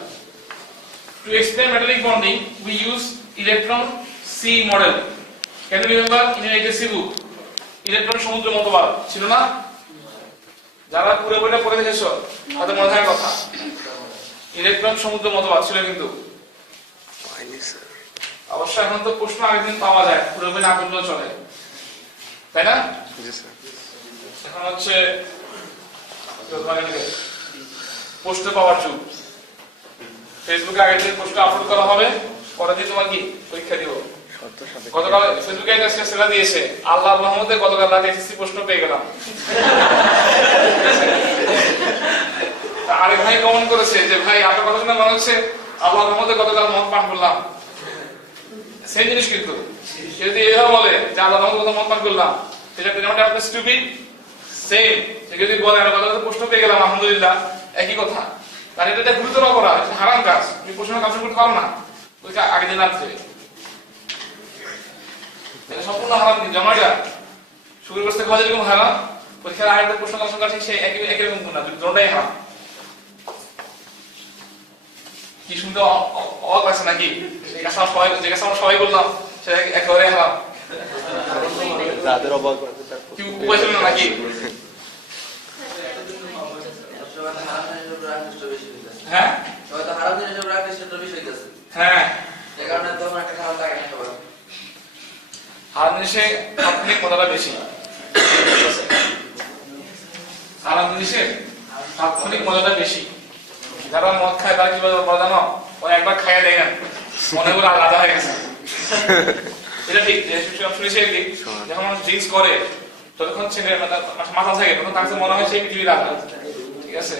to explain metallic bonding we use electron C model can you remember in an HSC book electron সমুদ্র মতবাদ ছিল না যারা পুরো বইটা পড়ে দেখেছো তাদের মনে থাকার কথা ইলেকট্রন সমুদ্র মতবাদ ছিল কিন্তু পাইনি স্যার অবশ্য এখন তো প্রশ্ন আগের দিন পাওয়া যায় পুরো বই না পড়লেও চলে তাই না জি স্যার এখন হচ্ছে পোস্ট পাওয়ার যুগ ফেসবুকে আগের দিন পোস্ট আপলোড করা হবে পরের দিন তোমার কি পরীক্ষা দিব গতকাল ফেসবুকে একটা সেরা দিয়েছে আল্লাহর রহমতে গতকাল রাতে এসএসসি প্রশ্ন পেয়ে গেলাম আরে ভাই কমেন্ট করেছে যে ভাই আপনার কথা শুনে মনে হচ্ছে আল্লাহর রহমতে গতকাল মদ পান করলাম সেই জিনিস কিন্তু যদি এভাবে বলে যে আল্লাহর রহমতে মদ পান করলাম সেটা পেনাল্টি আপনি স্টুপিড সেম যদি বলে আমি গতকাল প্রশ্ন পেয়ে গেলাম আলহামদুলিল্লাহ একই কথা তার এটা গুরুতর অপরাধ এটা হারাম কাজ তুমি প্রশ্ন কাজ করতে পারো না ওই আগের দিন রাত্রে এটা সম্পূর্ণ হারাম কিন্তু জমাটা শুরু করতে খাওয়া যেরকম হারাম পরীক্ষার আরেকটা প্রশ্ন কাজ করা ঠিক সেই একই রকম না দুটোটাই হারাম কি শুনতে অবাক লাগছে নাকি যে কাজ আমরা সবাই বললাম সেটা একেবারে হারাম যাদের অবাক কি উপায় ছিল না নাকি হ্যাঁ হ্যাঁ হারাম জিনিসে তাৎক্ষণিক মজাটা বেশি হারাম জিনিসের তাৎক্ষণিক মজাটা বেশি যারা মদ খায় তারা কি বলে জানো ওরা একবার খাইয়া দেখেন মনে করে আলাদা হয়ে গেছে এটা ঠিক শুনেছি কি যখন মানুষ ড্রিঙ্কস করে ততক্ষণ ছেলে মাথা থাকে তখন তার কাছে মনে হয় সেই পৃথিবীর আলাদা ঠিক আছে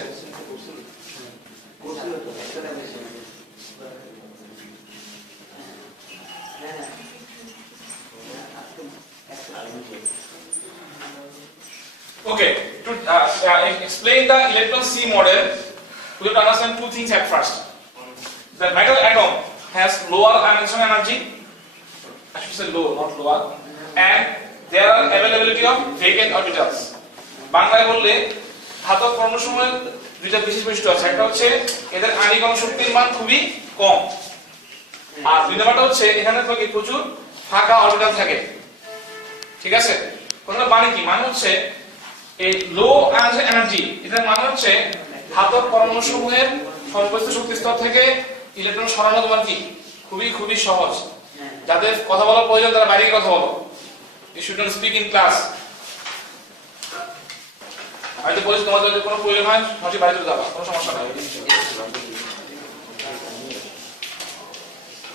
Okay, to explain the electron C model, we have to understand two things at first. The metal atom has lower ionization energy, I should say low, not lower, and there are availability of vacant orbitals. বাংলায় বললে ধাতব পরমাণুসমূহের দুইটা বিশেষ বৈশিষ্ট্য আছে, একটা হচ্ছে এদের আণবিক শক্তির মান খুবই কম, আর দুই নাম্বারটা হচ্ছে এখানে থাকে প্রচুর ফাঁকা অরবিটাল থাকে। ঠিক আছে, কথাটা মানে কি? মানে হচ্ছে এই লো আয়নাইজেশন এনার্জি, এটার মানে হচ্ছে ধাতব পরমাণুসমূহের সমবস্থিত শক্তি স্তর থেকে ইলেকট্রন সরানো তোমার কি খুবই সহজ। যাদের কথা বলার প্রয়োজন তারা বাইরে গিয়ে কথা বলো, you should not speak in class. হয়তো বলেছি তোমাদের যদি কোনো প্রয়োজন হয় সহজে বাইরে চলে যাবা, কোনো সমস্যা নাই।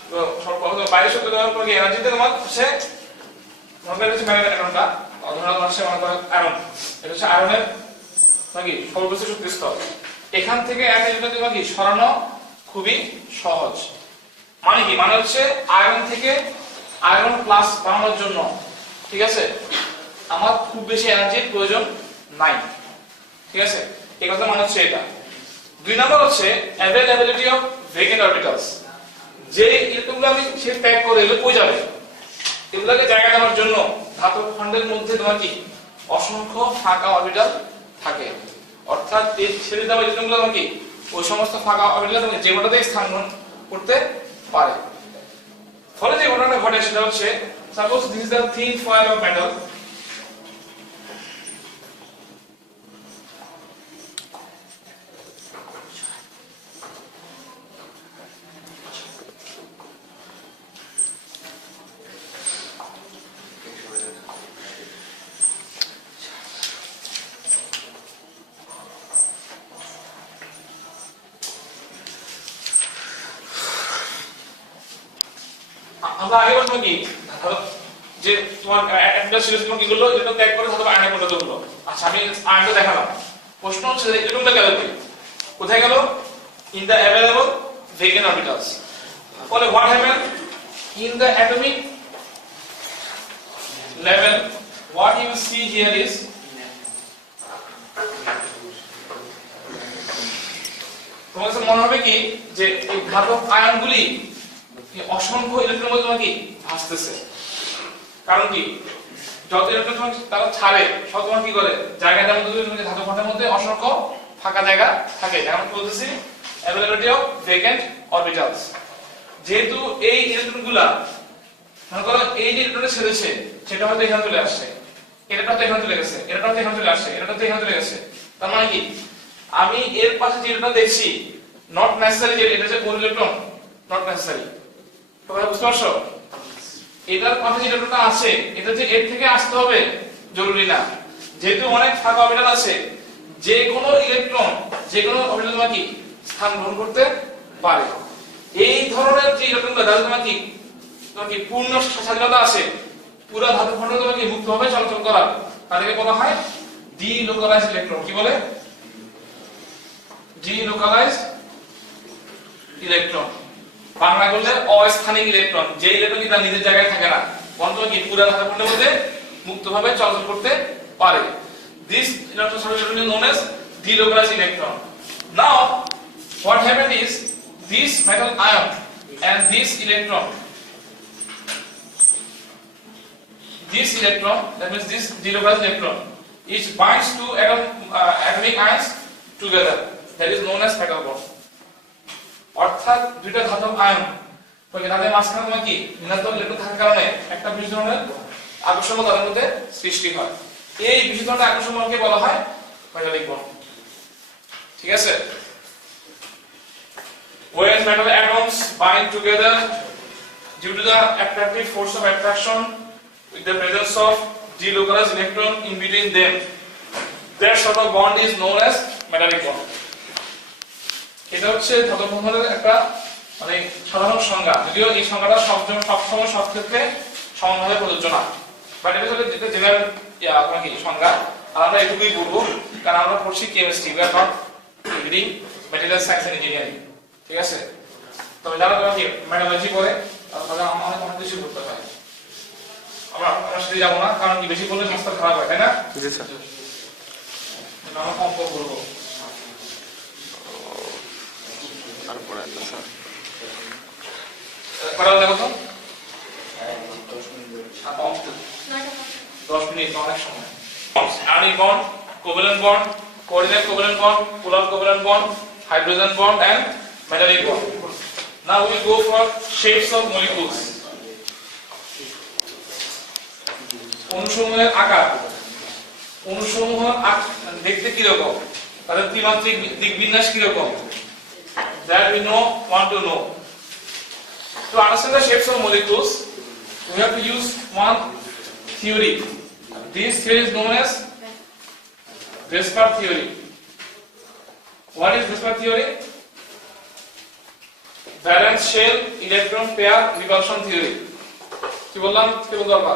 তো সর্বপ্রথম বাইরে শক্তি দেওয়ার পর কি এনার্জিতে তোমার হচ্ছে মনে হচ্ছে ম্যাগনেট অ্যাটমটা অধরণ হচ্ছে মনে করো আয়রন, এটা হচ্ছে আয়রনের নাকি সর্বস্থিত শক্তি স্তর। এখান থেকে একটা ইলেকট্রন তোমার কি সরানো খুবই সহজ। মানে কি? মানে হচ্ছে আয়রন থেকে আয়রন প্লাস বানানোর জন্য, ঠিক আছে, আমার খুব বেশি এনার্জির প্রয়োজন 9 ঠিক আছে এই কথা মানে হচ্ছে এটা 2 নাম্বার হচ্ছে availability of vacant orbitals যে ইলেকট্রনগুলো আমি সে প্যাক করে এগুলো কই যাবে এগুলোকে জায়গা দেওয়ার জন্য ধাতব খণ্ডের মধ্যে তোমার কি অসংখ্য ফাঁকা অরবিটাল থাকে অর্থাৎ এই ছেড়ে দেওয়া ইলেকট্রনগুলো তোমার কি ওই সমস্ত ফাঁকা অরবিটাল তুমি যে কোটাতেই স্থান গ্রহণ করতে পারে ফলে যে ঘটনাটা ঘটে সেটা হচ্ছে suppose this is the thin foil of metal আমরা আগে বলবো কি ধরো যে তোমার একটা সিরিজ তোমার কি করলো এটা ত্যাগ করে ধরো আয়না পদ্ধতি হলো আচ্ছা আমি আয়নাটা দেখালাম প্রশ্ন হচ্ছে এরকমটা গেল কি কোথায় গেল in the available vacant orbitals ফলে what happen in the atomic level what you see here is তোমাদের মনে হবে কি যে এই ধাতব আয়নগুলি অসংখ্য ইলেকট্রনের মধ্যে তোমার কি ভাসতেছে কারণ কি যত ইলেকট্রন তারা ছাড়ে সব তোমার কি করে জায়গাটার মধ্যে ধাতব খণ্ডের মধ্যে অসংখ্য ফাঁকা জায়গা থাকে যেমন বলতেছি availability of vacant orbitals যেহেতু এই ইলেকট্রনগুলা মনে করো এই যে ইলেকট্রনটা ছেড়েছে সেটা হয়তো এখানে চলে আসছে এটা তো এখানে চলে গেছে এটা তো এখানে চলে আসছে এটা তো এখানে চলে গেছে তার মানে কি আমি এর পাশে যে ইলেকট্রন দেখছি নট নেসেসারি যে এটা যে কোন ইলেকট্রন নট নেসেসারি তোমরা বুঝতে পারছো এটার পাশে যে ইলেকট্রনটা আছে এটা যে এর থেকে আসতে হবে জরুরি না যেহেতু অনেক ফাঁকা অরবিটাল আছে যে কোনো ইলেকট্রন যে কোনো অরবিটাল তোমার কি স্থান গ্রহণ করতে পারে এই ধরনের যে ইলেকট্রনগুলো তাদের তোমার কি পূর্ণ স্বাধীনতা আছে পুরো ধাতব খণ্ড তোমাকে মুক্তভাবে চলাচল করার তাদেরকে বলা হয় ডিলোকালাইজড ইলেকট্রন কি বলে ডিলোকালাইজড ইলেকট্রন বাংলা করলে অস্থানিক ইলেকট্রন যে ইলেকট্রন কি তার নিজের জায়গায় থাকে না বন্ধ কি পুরো ধাতব খণ্ডের মধ্যে মুক্তভাবে চলাচল করতে পারে this electron is known as delocalized electron now what happened is this metal ion and this electron that means this delocalized electron each binds to atomic ions together that is known as metal bond অর্থাৎ দুইটা ধাতব ion ওই তাদের মাঝখানে তোমার কি ঋণাত্মক electron থাকার কারণে একটা বিশেষ ধরনের আকর্ষণ তাদের মধ্যে সৃষ্টি হয় এই বিশেষ ধরনের আকর্ষণকে বলা হয় মেটালিক বন্ড ঠিক আছে when metal atoms bind together due to the attractive force of attraction with the presence of delocalized electron in between them that sort of bond is known as metallic bond এটা হচ্ছে ধাতব বন্ধনের একটা মানে সাধারণ সংজ্ঞা যদিও এই সংজ্ঞাটা সবসময় সব ক্ষেত্রে সমানভাবে প্রযোজ্য না বাট এটা হচ্ছে যেটা জেনারেল আপনার কি সংজ্ঞা আর আমরা এটুকুই বলবো কারণ আমরা পড়ছি chemistry we are not reading material science and engineering ঠিক আছে তবে যারা কি মেটালজি পড়ে তারা অনেক কিছু করতে পারে আমরা সেটা যাবো না কারণ কি বেশি বললে মাস্টার খারাপ হয় তাই না জি স্যার আমরা অঙ্ক করবো তারপরে স্যার করা দেখো তো 10 মিনিট অনেক সময় ionic bond covalent bond coordinate covalent bond polar covalent bond hydrogen bond and metallic bond now we go for shapes of molecules অনুসমূহের আকার অনুসমূহ দেখতে কি রকম তাদের ত্রিমাত্রিক দিকবিন্যাস কি রকম that we want to know to understand the shapes of molecules we have to use one theory this theory is known as Vespert theory what is Vespert theory valence shell electron pair repulsion theory কি বললাম কি বলবো